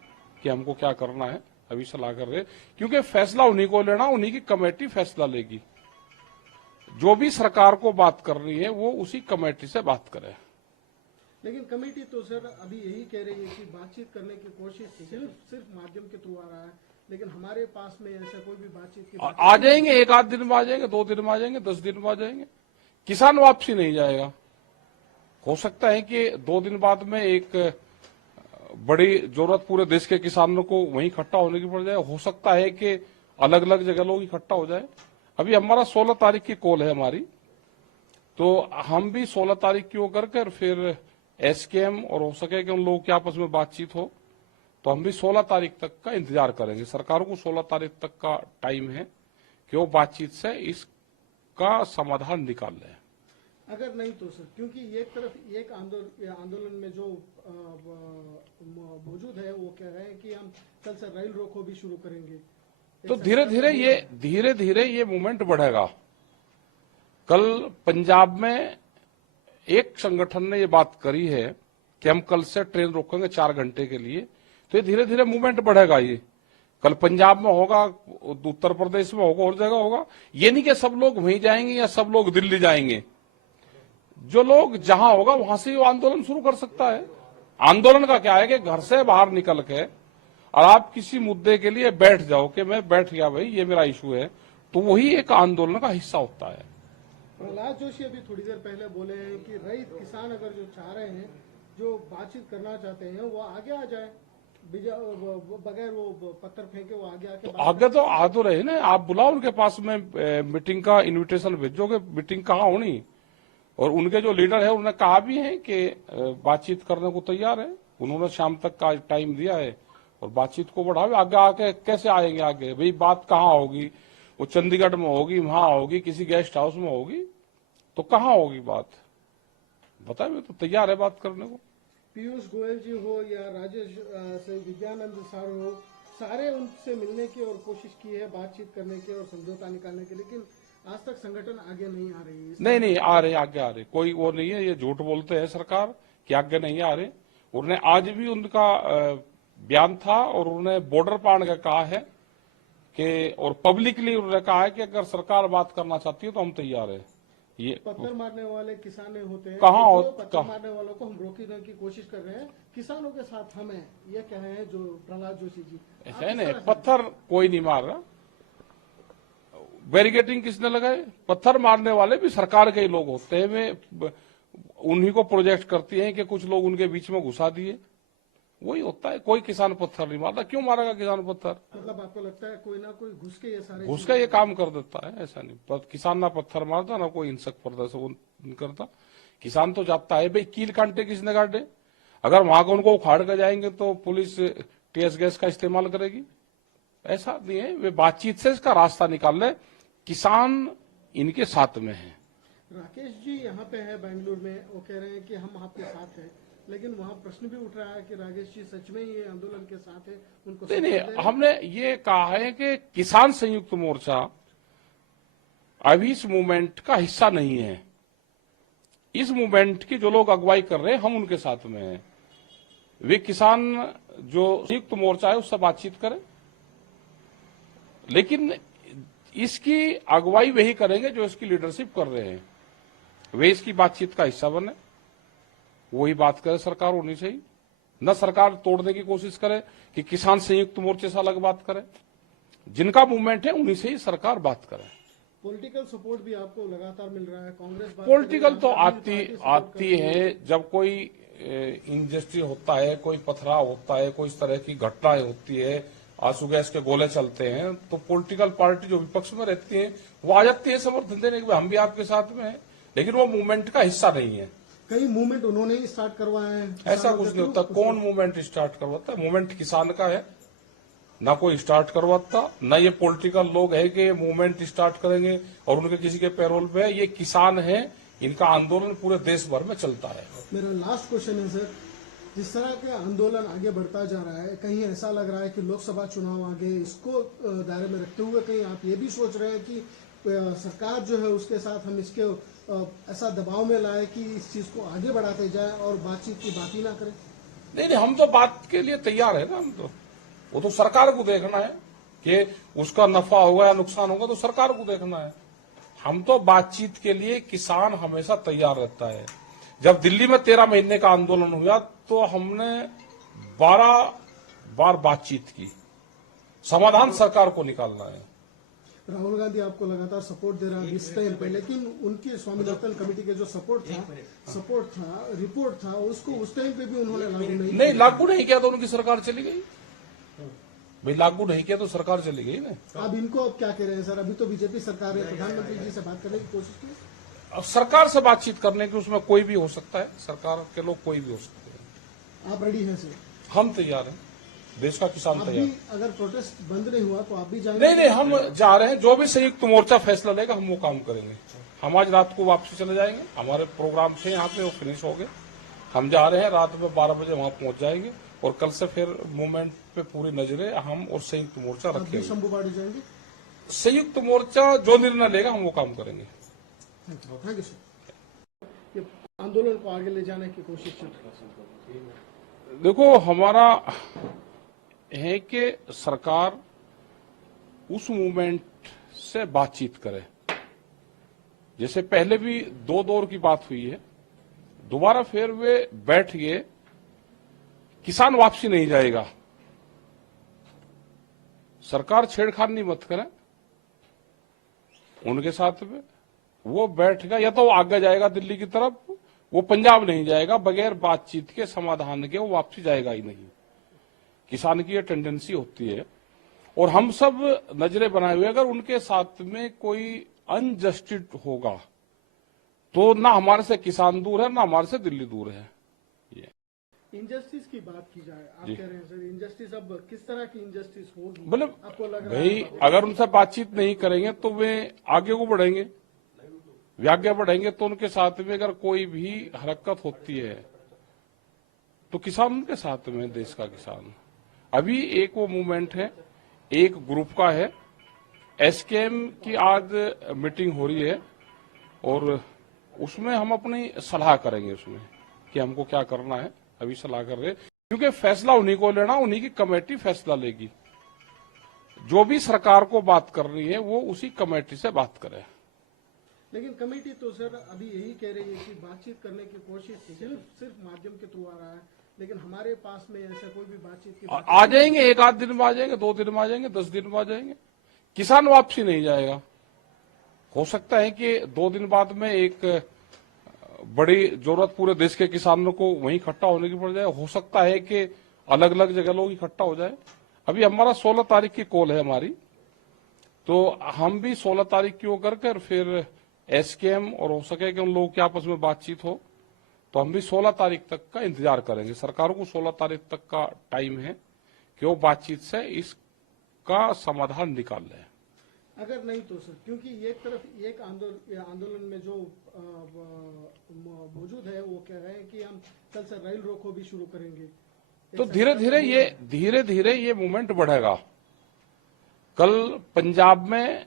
कि हमको क्या करना है। अभी सलाह कर रहे, क्योंकि फैसला उन्हीं को लेना, उन्हीं की कमेटी फैसला लेगी। जो भी सरकार को बात करनी है वो उसी कमेटी से बात करे। लेकिन कमेटी तो सर अभी यही कह रही है कि बातचीत करने की कोशिश सिर्फ माध्यम के थ्रू आ रहा है, लेकिन हमारे पास में ऐसा कोई भी बातचीत की आ जाएंगे। 1 आध दिन में आ जाएंगे, 2 दिन में आ जाएंगे, 10 दिन में आ जाएंगे। किसान वापसी नहीं जाएगा। हो सकता है कि 2 दिन बाद में एक बड़ी जरूरत पूरे देश के किसानों को वहीं इकट्ठा होने की पड़ जाए। हो सकता है कि अलग अलग जगह लोग इकट्ठा हो जाए। अभी हमारा 16 तारीख की कॉल है हमारी, तो हम भी 16 तारीख की वो करके फिर एसकेएम और हो सके कि उन लोगों की आपस में बातचीत हो, तो हम भी 16 तारीख तक का इंतजार करेंगे। सरकार को 16 तारीख तक का टाइम है कि वो बातचीत से इसका समाधान निकाल ले। अगर नहीं तो सर, क्योंकि एक तरफ एक आंदोलन में जो मौजूद है वो कह रहे हैं कि हम कल से रेल रोको भी शुरू करेंगे, तो धीरे धीरे ये मूवमेंट बढ़ेगा। कल पंजाब में एक संगठन ने ये बात करी है कि हम कल से ट्रेन रोकेंगे 4 घंटे के लिए, तो ये धीरे धीरे मूवमेंट बढ़ेगा। ये कल पंजाब में होगा, उत्तर प्रदेश में होगा, और जगह होगा। ये नहीं कि सब लोग वहीं जाएंगे या सब लोग दिल्ली जाएंगे। जो लोग जहां होगा वहां से वो आंदोलन शुरू कर सकता है। आंदोलन का क्या है कि घर से बाहर निकल के और आप किसी मुद्दे के लिए बैठ जाओ कि मैं बैठ गया भाई, ये मेरा इशू है, तो वही एक आंदोलन का हिस्सा होता है। प्रहलाद जोशी अभी थोड़ी देर पहले बोले हैं कि रईत किसान अगर जो चाह रहे हैं, जो बातचीत करना चाहते हैं, वो आगे आ जाए, बगैर वो पत्थर फेंके वो आगे आके। तो आगे तो आ तो रहे ना, आप बुलाओ उनके पास में, मीटिंग का इन्विटेशन भेजोगे, मीटिंग कहाँ होनी। और उनके जो लीडर है उन्होंने कहा भी है कि बातचीत करने को तैयार है। उन्होंने शाम तक का टाइम दिया है और बातचीत को बढ़ावे। आगे आके कैसे आएंगे आगे? भाई बात कहाँ होगी? वो चंडीगढ़ में होगी, वहां होगी, किसी गेस्ट हाउस में होगी, तो कहाँ होगी बात? बताए, मैं तो तैयार है बात करने को। पीयूष गोयल जी हो या राजेश से विज्ञानंद सार हो, सारे उनसे मिलने की और कोशिश की है, बातचीत करने की और समझौता निकालने की, लेकिन आज तक संगठन आगे नहीं आ रही है। नहीं आ रहे, आगे आ रहे। कोई वो नहीं है, ये झूठ बोलते हैं सरकार कि आगे नहीं आ रहे। उन्होंने आज भी उनका बयान था और उन्होंने बॉर्डर पार का कहा है कि, और पब्लिकली उन्होंने कहा है कि अगर सरकार बात करना चाहती है तो हम तैयार है। ये पत्थर मारने वाले किसान होते हैं, कहाँ हो? पत्थर मारने वालों को हम रोकने की कोशिश कर रहे हैं, किसानों के साथ हम हैं, ये कहे हैं जो प्रहलाद जोशी जी। ऐसा है नहीं, पत्थर कोई नहीं मार रहा। बैरिकेडिंग किसने लगाए? पत्थर मारने वाले भी सरकार के ही लोग होते हैं। वे उन्हीं को प्रोजेक्ट करती हैं कि कुछ लोग उनके बीच में घुसा दिए, वही होता है। कोई किसान पत्थर नहीं मारता। क्यों मारेगा किसान पत्थर? मतलब आपको लगता है कोई ना कोई घुस के ये सारे घुस का ये काम कर देता है? ऐसा नहीं, किसान ना पत्थर मारता ना कोई हिंसक प्रदर्शन करता। किसान तो जाता है। भाई कील कांटे किसने काटे? अगर वहां को उनको उखाड़ कर जाएंगे तो पुलिस टीएस गैस का इस्तेमाल करेगी? ऐसा नहीं है। वे बातचीत से इसका रास्ता निकाल ले। किसान इनके साथ में है। राकेश जी यहाँ पे है बेंगलुरु में, वो कह रहे हैं कि हम आपके साथ हैं, लेकिन वहाँ प्रश्न भी उठ रहा है कि राकेश जी सच में ये आंदोलन के साथ है, उनको नहीं, हमने ये कहा है कि किसान संयुक्त मोर्चा अभी इस मूवमेंट का हिस्सा नहीं है। इस मूवमेंट की जो लोग अगुवाई कर रहे हैं, हम उनके साथ में हैं। वे किसान जो संयुक्त मोर्चा है उससे बातचीत करें, लेकिन इसकी अगुवाई वही करेंगे जो इसकी लीडरशिप कर रहे हैं। वे इसकी बातचीत का हिस्सा बने, वही बात करे। सरकार होनी चाहिए, न सरकार तोड़ने की कोशिश करे कि किसान संयुक्त मोर्चे से अलग बात करे। जिनका मूवमेंट है उन्हीं से ही सरकार बात करे। पॉलिटिकल सपोर्ट भी आपको लगातार मिल रहा है, कांग्रेस पॉलिटिकल तो आती है जब कोई इंडस्ट्री होता है, कोई पथराव होता है, कोई इस तरह की घटनाएं होती है, आंसू गैस के गोले चलते हैं, तो पॉलिटिकल पार्टी जो विपक्ष में रहती है वो आ जाती है समर्थन देने के, हम भी आपके साथ में हैं, लेकिन वो मूवमेंट का हिस्सा नहीं है। कई मूवमेंट उन्होंने ही स्टार्ट करवाए हैं। ऐसा कुछ नहीं होता। कौन मूवमेंट स्टार्ट करवाता है? मूवमेंट किसान का है, ना कोई स्टार्ट करवाता, ना ये पॉलिटिकल लोग है कि मूवमेंट स्टार्ट करेंगे और उनके किसी के पैरोल पे है। ये किसान है, इनका आंदोलन पूरे देश भर में चलता है। मेरा लास्ट क्वेश्चन है सर, जिस तरह का आंदोलन आगे बढ़ता जा रहा है, कहीं ऐसा लग रहा है कि लोकसभा चुनाव आगे, इसको दायरे में रखते हुए कहीं आप ये भी सोच रहे हैं कि सरकार जो है उसके साथ हम इसके ऐसा दबाव में लाए कि इस चीज को आगे बढ़ाते जाए और बातचीत की बात ही ना करें? नहीं, हम तो बात के लिए तैयार है ना। हम तो, वो तो सरकार को देखना है कि उसका नफा होगा या नुकसान होगा, तो सरकार को देखना है। हम तो बातचीत के लिए, किसान हमेशा तैयार रहता है। जब दिल्ली में 13 महीने का आंदोलन हुआ तो हमने 12 बार बातचीत की। समाधान सरकार को निकालना है। राहुल गांधी आपको लगातार सपोर्ट दे रहा है इस टाइम पे, लेकिन उनकी स्वामीनाथन कमेटी के जो सपोर्ट था, रिपोर्ट था, उसको उस टाइम पे भी उन्होंने लागू नहीं किया तो उनकी सरकार चली गई। भाई लागू नहीं किया तो सरकार चली गई ना। अब इनको अब क्या कह रहे हैं सर? अभी तो बीजेपी सरकार है, प्रधानमंत्री जी से बात करने की कोशिश की। अब सरकार से बातचीत करने की, उसमें कोई भी हो सकता है, सरकार के लोग कोई भी हो सकते हैं। आप रेडी हैं सर? हम तैयार हैं, देश का किसान तैयार। अगर प्रोटेस्ट बंद नहीं हुआ तो आप भी जाएंगे? नहीं, हम जा रहे हैं। जो भी संयुक्त मोर्चा फैसला लेगा हम वो काम करेंगे। हम आज रात को वापसी चले जाएंगे। हमारे प्रोग्राम थे यहाँ पे, वो फिनिश हो गए। हम जा रहे हैं, रात में 12 बजे वहां पहुंच जाएंगे और कल से फिर मूवमेंट पे पूरी नजरें हम और संयुक्त मोर्चा रखेंगे। शंभुबाड़ी जाएंगे? संयुक्त मोर्चा जो निर्णय लेगा हम वो काम करेंगे। Thank you sir. ये आंदोलन को आगे ले जाने की कोशिश चल रही है। देखो, हमारा है कि सरकार उस मूवमेंट से बातचीत करे। जैसे पहले भी 2 दौर की बात हुई है, दोबारा फिर वे बैठ गए। किसान वापसी नहीं जाएगा, सरकार छेड़खानी मत करे उनके साथ में। वो बैठ गया, या तो वो आगे जाएगा दिल्ली की तरफ, वो पंजाब नहीं जाएगा। बगैर बातचीत के, समाधान के वो वापसी जाएगा ही नहीं। किसान की ये टेंडेंसी होती है और हम सब नजरें बनाए हुए। अगर उनके साथ में कोई अनजस्टिस होगा तो ना हमारे से किसान दूर है, ना हमारे से दिल्ली दूर है। इंजस्टिस की बात की जाए, आप कह रहे हैं सर इंजस्टिस, अब किस तरह की इंजस्टिस होगी मतलब आपको लग रहा भाई है? अगर उनसे बातचीत नहीं करेंगे तो वे आगे को बढ़ेंगे, वे आगे बढ़ेंगे तो उनके साथ में अगर कोई भी हरकत होती है तो किसान उनके साथ में है, देश का किसान। अभी एक वो मूवमेंट है, एक ग्रुप का है, एसकेएम की आज मीटिंग हो रही है और उसमें हम अपनी सलाह करेंगे उसमें कि हमको क्या करना है, अभी सलाह कर रहे हैं क्योंकि फैसला उन्हीं को लेना, उन्हीं की कमेटी फैसला लेगी। जो भी सरकार को बात करनी है वो उसी कमेटी से बात करे। लेकिन कमेटी तो सर अभी यही कह रही है कि बातचीत करने की कोशिश सिर्फ माध्यम के थ्रू आ रहा है, लेकिन हमारे पास में ऐसा कोई भी बातचीत की बात आ जाएंगे, एक आध दिन में आ जाएंगे, 2 दिन में आ जाएंगे, 10 दिन में आ जाएंगे, किसान वापसी नहीं जाएगा। हो सकता है कि 2 दिन बाद में एक बड़ी जरूरत पूरे देश के किसानों को वहीं इकट्ठा होने की पड़ जाए। हो सकता है कि अलग अलग जगह लोग इकट्ठा हो जाए। अभी हमारा 16 तारीख की कॉल है हमारी, तो हम भी 16 तारीख की वो करके फिर एसकेएम और हो सके कि उन लोगों की आपस में बातचीत हो तो हम भी 16 तारीख तक का इंतजार करेंगे। सरकार को 16 तारीख तक का टाइम है कि वो बातचीत से इसका समाधान निकाल ले। अगर नहीं तो सर, क्योंकि एक तरफ एक आंदोलन में जो मौजूद है वो कह रहे हैं कि हम कल से रेल रोको भी शुरू करेंगे, तो धीरे धीरे ये मूवमेंट बढ़ेगा। कल पंजाब में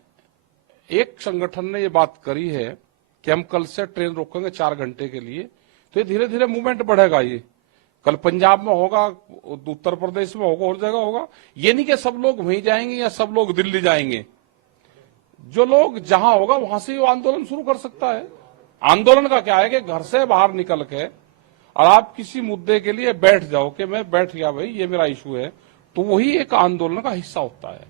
एक संगठन ने ये बात करी है कि हम कल से ट्रेन रोकेंगे 4 घंटे के लिए, तो ये धीरे धीरे मूवमेंट बढ़ेगा। ये कल पंजाब में होगा, उत्तर प्रदेश में होगा, और जगह होगा। ये नहीं कि सब लोग वहीं जाएंगे या सब लोग दिल्ली जाएंगे। जो लोग जहां होगा वहां से वो आंदोलन शुरू कर सकता है। आंदोलन का क्या है कि घर से बाहर निकल के और आप किसी मुद्दे के लिए बैठ जाओ कि मैं बैठ गया भाई, ये मेरा इशू है, तो वही एक आंदोलन का हिस्सा होता है।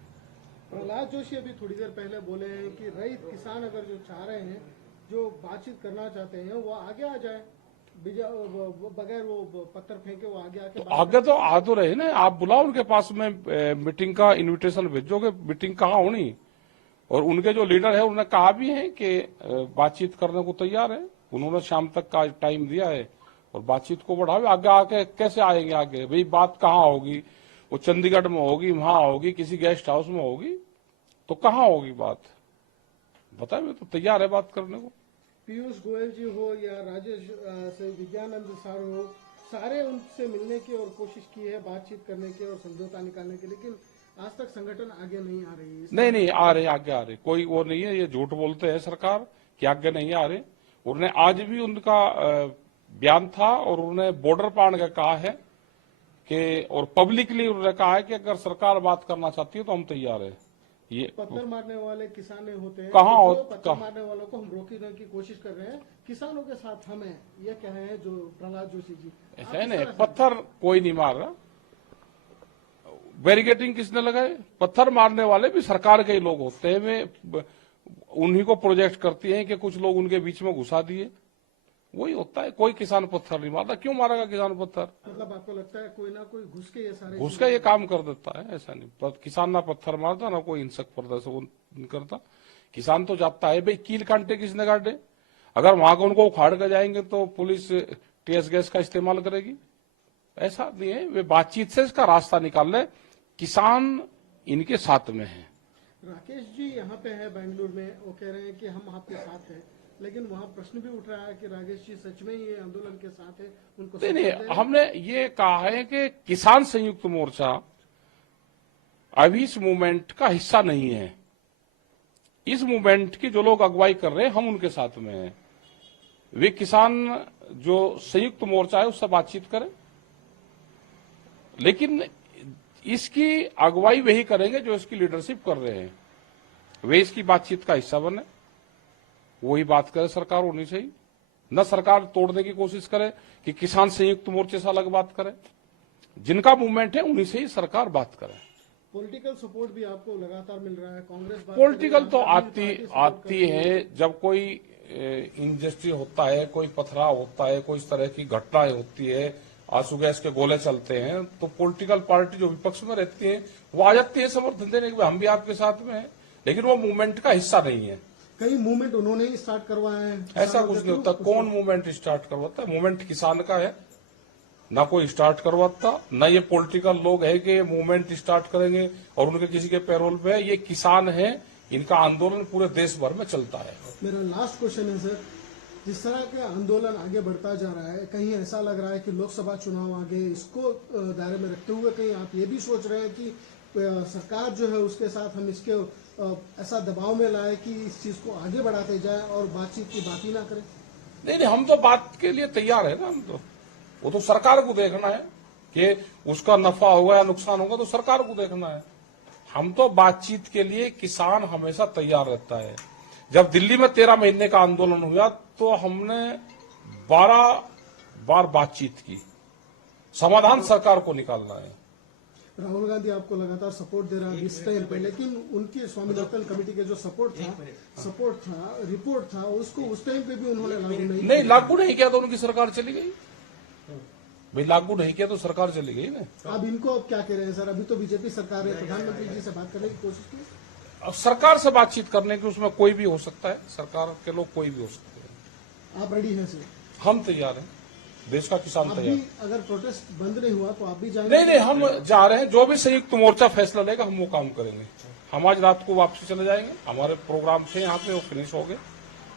प्रहलाद जोशी अभी थोड़ी देर पहले बोले हैं कि रईत किसान अगर जो चाह रहे हैं, जो बातचीत करना चाहते हैं, वो आगे आ जाए, बगैर वो पत्थर फेंके वो आगे आके। तो आगे तो आ तो रहे ना, आप बुलाओ उनके पास में, मीटिंग का इनविटेशन भेजोगे, मीटिंग कहाँ होनी। और उनके जो लीडर है उन्होंने कहा भी है कि बातचीत करने को तैयार है। उन्होंने शाम तक का टाइम दिया है और बातचीत को बढ़ावे। आगे आके कैसे आएंगे आगे, भाई बात कहाँ होगी, वो चंडीगढ़ में होगी, वहां होगी, किसी गेस्ट हाउस में होगी, तो कहाँ होगी बात बताए। तो तैयार है बात करने को। पीयूष गोयल जी हो या राजेश से विज्ञानंद सार हो, सारे उनसे मिलने की और कोशिश की है, बातचीत करने की और समझौता निकालने की, लेकिन आज तक संगठन आगे नहीं आ रही है। नहीं आ रहे, आगे आ रहे, कोई वो नहीं है। ये झूठ बोलते हैं सरकार कि आगे नहीं आ रहे। उन्होंने आज भी उनका बयान था और उन्होंने बॉर्डर पार का कहा है कि, और पब्लिकली उन्होंने कहा है कि अगर सरकार बात करना चाहती है तो हम तैयार है। ये पत्थर मारने वाले किसान होते हैं, कहाँ पत्थर मारने वालों को हम रोकने की कोशिश कर रहे हैं, किसानों के साथ हम हैं, ये कह रहे हैं जो प्रहलाद जोशी जी। ऐसा है नहीं, पत्थर कोई नहीं मार रहा। बैरिकेडिंग किसने लगाए? पत्थर मारने वाले भी सरकार के ही लोग होते हैं। वे उन्हीं को प्रोजेक्ट करती हैं कि कुछ लोग उनके बीच में घुसा दिए, वही होता है। कोई किसान पत्थर नहीं मारता। क्यों मारेगा किसान पत्थर? मतलब आपको लगता है कोई ना कोई घुस के ये सारे घुस के ये काम कर देता है? ऐसा नहीं, किसान ना पत्थर मारता ना कोई हिंसक प्रदर्शन करता। किसान तो जाता है। भाई कील कांटे किसने काटे? अगर वहां को उनको उखाड़ कर जाएंगे तो पुलिस टीएस गैस का इस्तेमाल करेगी। ऐसा नहीं है, वे बातचीत से इसका रास्ता निकाल ले। किसान इनके साथ में है। राकेश जी यहाँ पे है बेंगलुरु में, वो कह रहे हैं कि हम आपके साथ हैं, लेकिन वहाँ प्रश्न भी उठ रहा है कि राकेश जी सच में ये आंदोलन के साथ है, उनको नहीं, हमने ये कहा है कि किसान संयुक्त मोर्चा अभी इस मूवमेंट का हिस्सा नहीं है। इस मूवमेंट की जो लोग अगुवाई कर रहे हैं हम उनके साथ में हैं। वे किसान जो संयुक्त मोर्चा है उससे बातचीत करें, लेकिन इसकी अगुवाई वही करेंगे जो इसकी लीडरशिप कर रहे हैं। वे इसकी बातचीत का हिस्सा बने, वही बात करे। सरकार होनी चाहिए, न सरकार तोड़ने की कोशिश करे कि किसान संयुक्त मोर्चे से अलग बात करे। जिनका मूवमेंट है उन्हीं से ही सरकार बात करे। पॉलिटिकल सपोर्ट भी आपको लगातार मिल रहा है, कांग्रेस पॉलिटिकल तो आती है जब कोई इनजस्टिस होता है, कोई पथराव होता है, कोई इस तरह की घटनाएं होती है, आंसू गैस के गोले चलते हैं, तो पॉलिटिकल पार्टी जो विपक्ष में रहती है वो आ जाती है समर्थन देने के, हम भी आपके साथ में हैं, लेकिन वो मूवमेंट का हिस्सा नहीं है। कई मूवमेंट उन्होंने ही स्टार्ट करवाए हैं। ऐसा कुछ नहीं होता। कौन मूवमेंट स्टार्ट करवाता है? मूवमेंट किसान का है ना कोई स्टार्ट करवाता, ना ये पॉलिटिकल लोग है कि मूवमेंट स्टार्ट करेंगे और उनके किसी के पैरोल पे है। ये किसान है, इनका आंदोलन पूरे देश भर में चलता है। मेरा लास्ट क्वेश्चन है सर, जिस तरह का आंदोलन आगे बढ़ता जा रहा है, कहीं ऐसा लग रहा है कि लोकसभा चुनाव आगे इसको दायरे में रखते हुए कहीं आप ये भी सोच रहे हैं कि सरकार जो है उसके साथ हम इसके ऐसा दबाव में लाए कि इस चीज को आगे बढ़ाते जाए और बातचीत की बात ही ना करें? नहीं, हम तो बात के लिए तैयार है ना। हम तो, वो तो सरकार को देखना है कि उसका नफा होगा या नुकसान होगा, तो सरकार को देखना है। हम तो बातचीत के लिए, किसान हमेशा तैयार रहता है। जब दिल्ली में 13 महीने का आंदोलन हुआ तो हमने 12 बार बातचीत की। समाधान सरकार को निकालना है। राहुल गांधी आपको लगातार सपोर्ट दे रहा है इस टाइम पे, लेकिन उनकी स्वामीनाथन कमेटी के जो सपोर्ट था, रिपोर्ट था, उसको उस टाइम पे भी उन्होंने लागू नहीं किया तो उनकी सरकार चली गई। भाई लागू नहीं किया तो सरकार चली गई ना। अब इनको अब क्या कह रहे हैं सर? अभी तो बीजेपी सरकार है, प्रधानमंत्री जी से बात करने की कोशिश की? अब सरकार से बातचीत करने की, उसमें कोई भी हो सकता है, सरकार के लोग कोई भी हो सकते हैं। आप रेडी हैं सर? हम तैयार हैं, देश का किसान तैयार। अगर प्रोटेस्ट बंद नहीं हुआ तो आप भी जाएंगे? नहीं, हम जा रहे हैं। जो भी संयुक्त मोर्चा फैसला लेगा हम वो काम करेंगे। हम आज रात को वापसी चले जाएंगे, हमारे प्रोग्राम थे यहाँ पे वो फिनिश हो गए।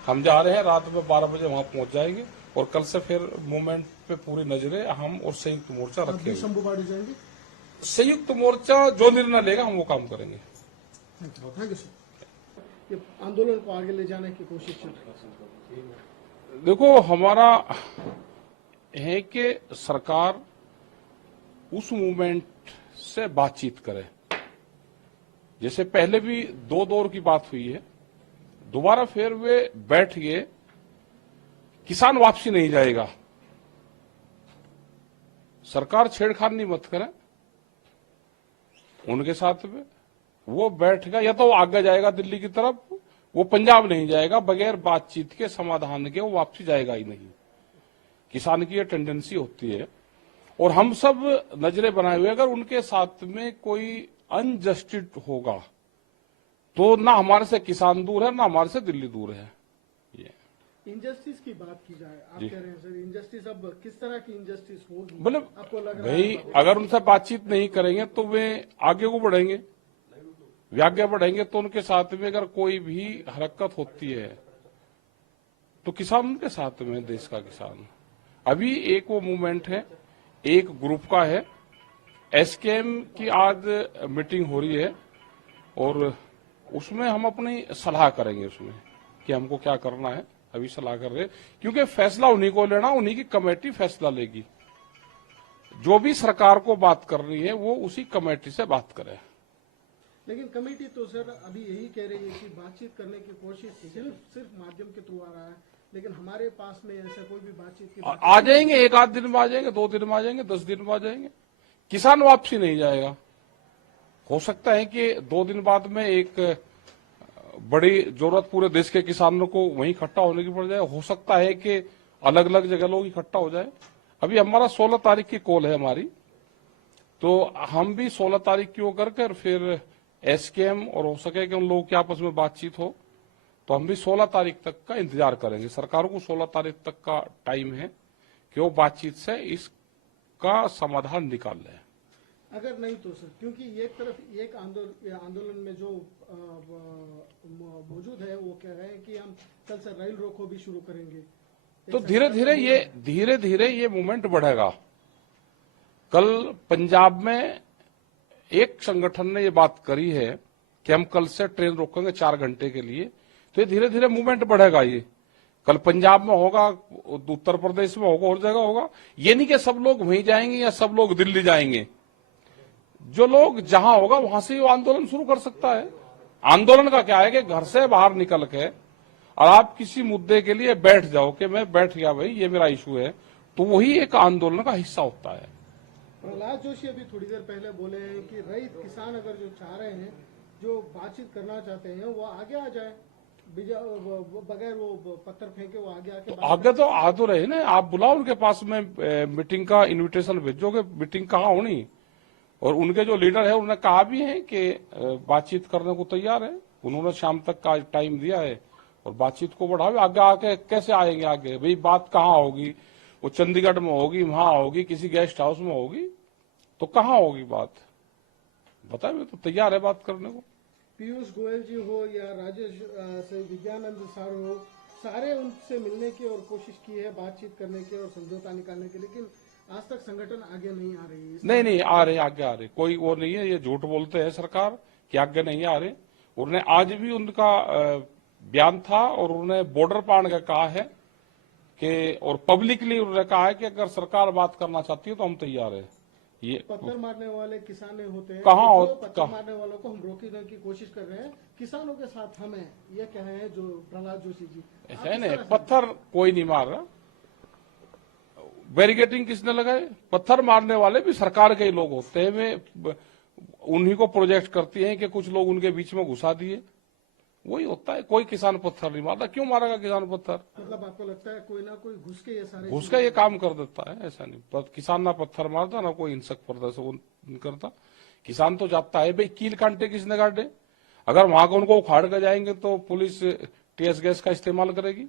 हम जा रहे हैं, रात में 12 बजे वहां पहुंच जाएंगे और कल से फिर मूवमेंट पे पूरी नजरें हम और संयुक्त मोर्चा रखेंगे। शंभुवाड़ी जाएंगे? संयुक्त मोर्चा जो निर्णय लेगा हम वो काम करेंगे। Thank you sir. ये आंदोलन को आगे ले जाने की कोशिश चल रही है। देखो, हमारा है कि सरकार उस मूवमेंट से बातचीत करे। जैसे पहले भी 2 दौर की बात हुई है, दोबारा फिर वे बैठ गए। किसान वापसी नहीं जाएगा, सरकार छेड़खानी मत करे उनके साथ में। वो बैठ गया, या तो वो आगे जाएगा दिल्ली की तरफ, वो पंजाब नहीं जाएगा। बगैर बातचीत के, समाधान के वो वापसी जाएगा ही नहीं। किसान की ये टेंडेंसी होती है और हम सब नजरें बनाए हुए, अगर उनके साथ में कोई अनजस्टिस होगा तो ना हमारे से किसान दूर है, ना हमारे से दिल्ली दूर है। ये इनजस्टिस की बात की जाए, आप कह रहे हैं सर इनजस्टिस, अब किस तरह की इनजस्टिस होगी? मतलब आपको लग रहा भाई, है अगर उनसे बातचीत नहीं करेंगे तो वे आगे को बढ़ेंगे, वे आगे बढ़ेंगे तो उनके साथ में अगर कोई भी हरकत होती है तो किसान उनके साथ में, देश का किसान। अभी एक वो मूवमेंट है, एक ग्रुप का है। एसकेएम की आज मीटिंग हो रही है और उसमें हम अपनी सलाह करेंगे उसमें कि हमको क्या करना है। अभी सलाह कर रहे हैं, क्योंकि फैसला उन्हीं को लेना, उन्हीं की कमेटी फैसला लेगी। जो भी सरकार को बात करनी है वो उसी कमेटी से बात करे। लेकिन कमेटी तो सर अभी यही कह रही है कि बातचीत करने की कोशिश सिर्फ माध्यम के थ्रू आ रहा है, लेकिन हमारे पास में ऐसा कोई भी बातचीत की आ जाएंगे, 1 आध दिन में आ जाएंगे, 2 दिन में आ जाएंगे, 10 दिन में आ जाएंगे। किसान वापसी नहीं जाएगा। हो सकता है कि 2 दिन बाद में एक बड़ी जरूरत पूरे देश के किसानों को वहीं इकट्ठा होने की पड़ जाए। हो सकता है कि अलग अलग जगह लोग इकट्ठा हो जाए। अभी हमारा 16 तारीख की कॉल है हमारी, तो हम भी 16 तारीख की वो करके फिर एसकेएम और हो सके कि उन लोगों की आपस में बातचीत हो, तो हम भी 16 तारीख तक का इंतजार करेंगे। सरकार को 16 तारीख तक का टाइम है कि वो बातचीत से इसका समाधान निकाल ले। अगर नहीं तो सर, क्योंकि एक तरफ एक आंदोलन में जो मौजूद है वो कह रहे हैं कि हम कल से रेल रोको भी शुरू करेंगे, तो धीरे धीरे ये मूवमेंट बढ़ेगा। कल पंजाब में एक संगठन ने ये बात करी है कि हम कल से ट्रेन रोकेंगे 4 घंटे के लिए, तो ये धीरे धीरे मूवमेंट बढ़ेगा। ये कल पंजाब में होगा, उत्तर प्रदेश में होगा, और जगह होगा। ये नहीं कि सब लोग वहीं जाएंगे या सब लोग दिल्ली जाएंगे। जो लोग जहां होगा वहां से वो आंदोलन शुरू कर सकता है। आंदोलन का क्या है कि घर से बाहर निकल के और आप किसी मुद्दे के लिए बैठ जाओ कि मैं बैठ गया भाई, ये मेरा इशू है, तो वही एक आंदोलन का हिस्सा होता है। प्रहलाद जोशी अभी थोड़ी देर पहले बोले हैं कि रईत किसान अगर जो चाह रहे हैं, जो बातचीत करना चाहते हैं, वो आगे आ जाए, बगैर वो पत्थर फेंके, वो आगे आके आगे तो आ तो रहे ना। आप बुलाओ उनके पास में, मीटिंग का इनविटेशन भेजोगे, मीटिंग कहाँ होनी। और उनके जो लीडर है उन्होंने कहा भी है कि बातचीत करने को तैयार है। उन्होंने शाम तक का टाइम दिया है और बातचीत को बढ़ावे। आगे आके कैसे आएंगे आगे भाई, बात कहाँ होगी। वो चंडीगढ़ में होगी, वहां होगी, किसी गेस्ट हाउस में होगी, तो कहाँ होगी बात? बताए, मैं तो तैयार है बात करने को। पीयूष गोयल जी हो या राजेश से विज्ञानंद सार हो, सारे उनसे मिलने की और कोशिश की है, बातचीत करने की और समझौता निकालने की, लेकिन आज तक संगठन आगे नहीं आ रही है। नहीं आ रहे, आगे आ रहे, कोई वो नहीं है, ये झूठ बोलते हैं सरकार कि आगे नहीं आ रहे। उन्होंने आज भी उनका बयान था और उन्होंने बॉर्डर पार का कहा है कि, और पब्लिकली उन्होंने कहा है कि अगर सरकार बात करना चाहती है तो हम तैयार है। ये पत्थर मारने वाले किसान होते हैं, कहाँ जो पत्थर मारने वालों को हम रोकने की कोशिश कर रहे हैं, किसानों के साथ हम हैं, ये कहे हैं जो प्रहलाद जोशी जी। ऐसा है नहीं, पत्थर कोई नहीं मार रहा। बैरिकेडिंग किसने लगाए? पत्थर मारने वाले भी सरकार के ही लोग होते हैं, वे उन्हीं को प्रोजेक्ट करती हैं कि कुछ लोग उनके बीच में घुसा दिए, वही होता है। कोई किसान पत्थर नहीं मारता। क्यों मारेगा किसान पत्थर? मतलब आपको लगता है कोई ना कोई घुस के ये सारे घुस के ये काम कर देता है? ऐसा नहीं, किसान ना पत्थर मारता ना कोई हिंसक प्रदर्शन करता। किसान तो जाता है। भाई कील कांटे किसने काटे? अगर वहां को उनको उखाड़ कर जाएंगे तो पुलिस टीएस गैस का इस्तेमाल करेगी।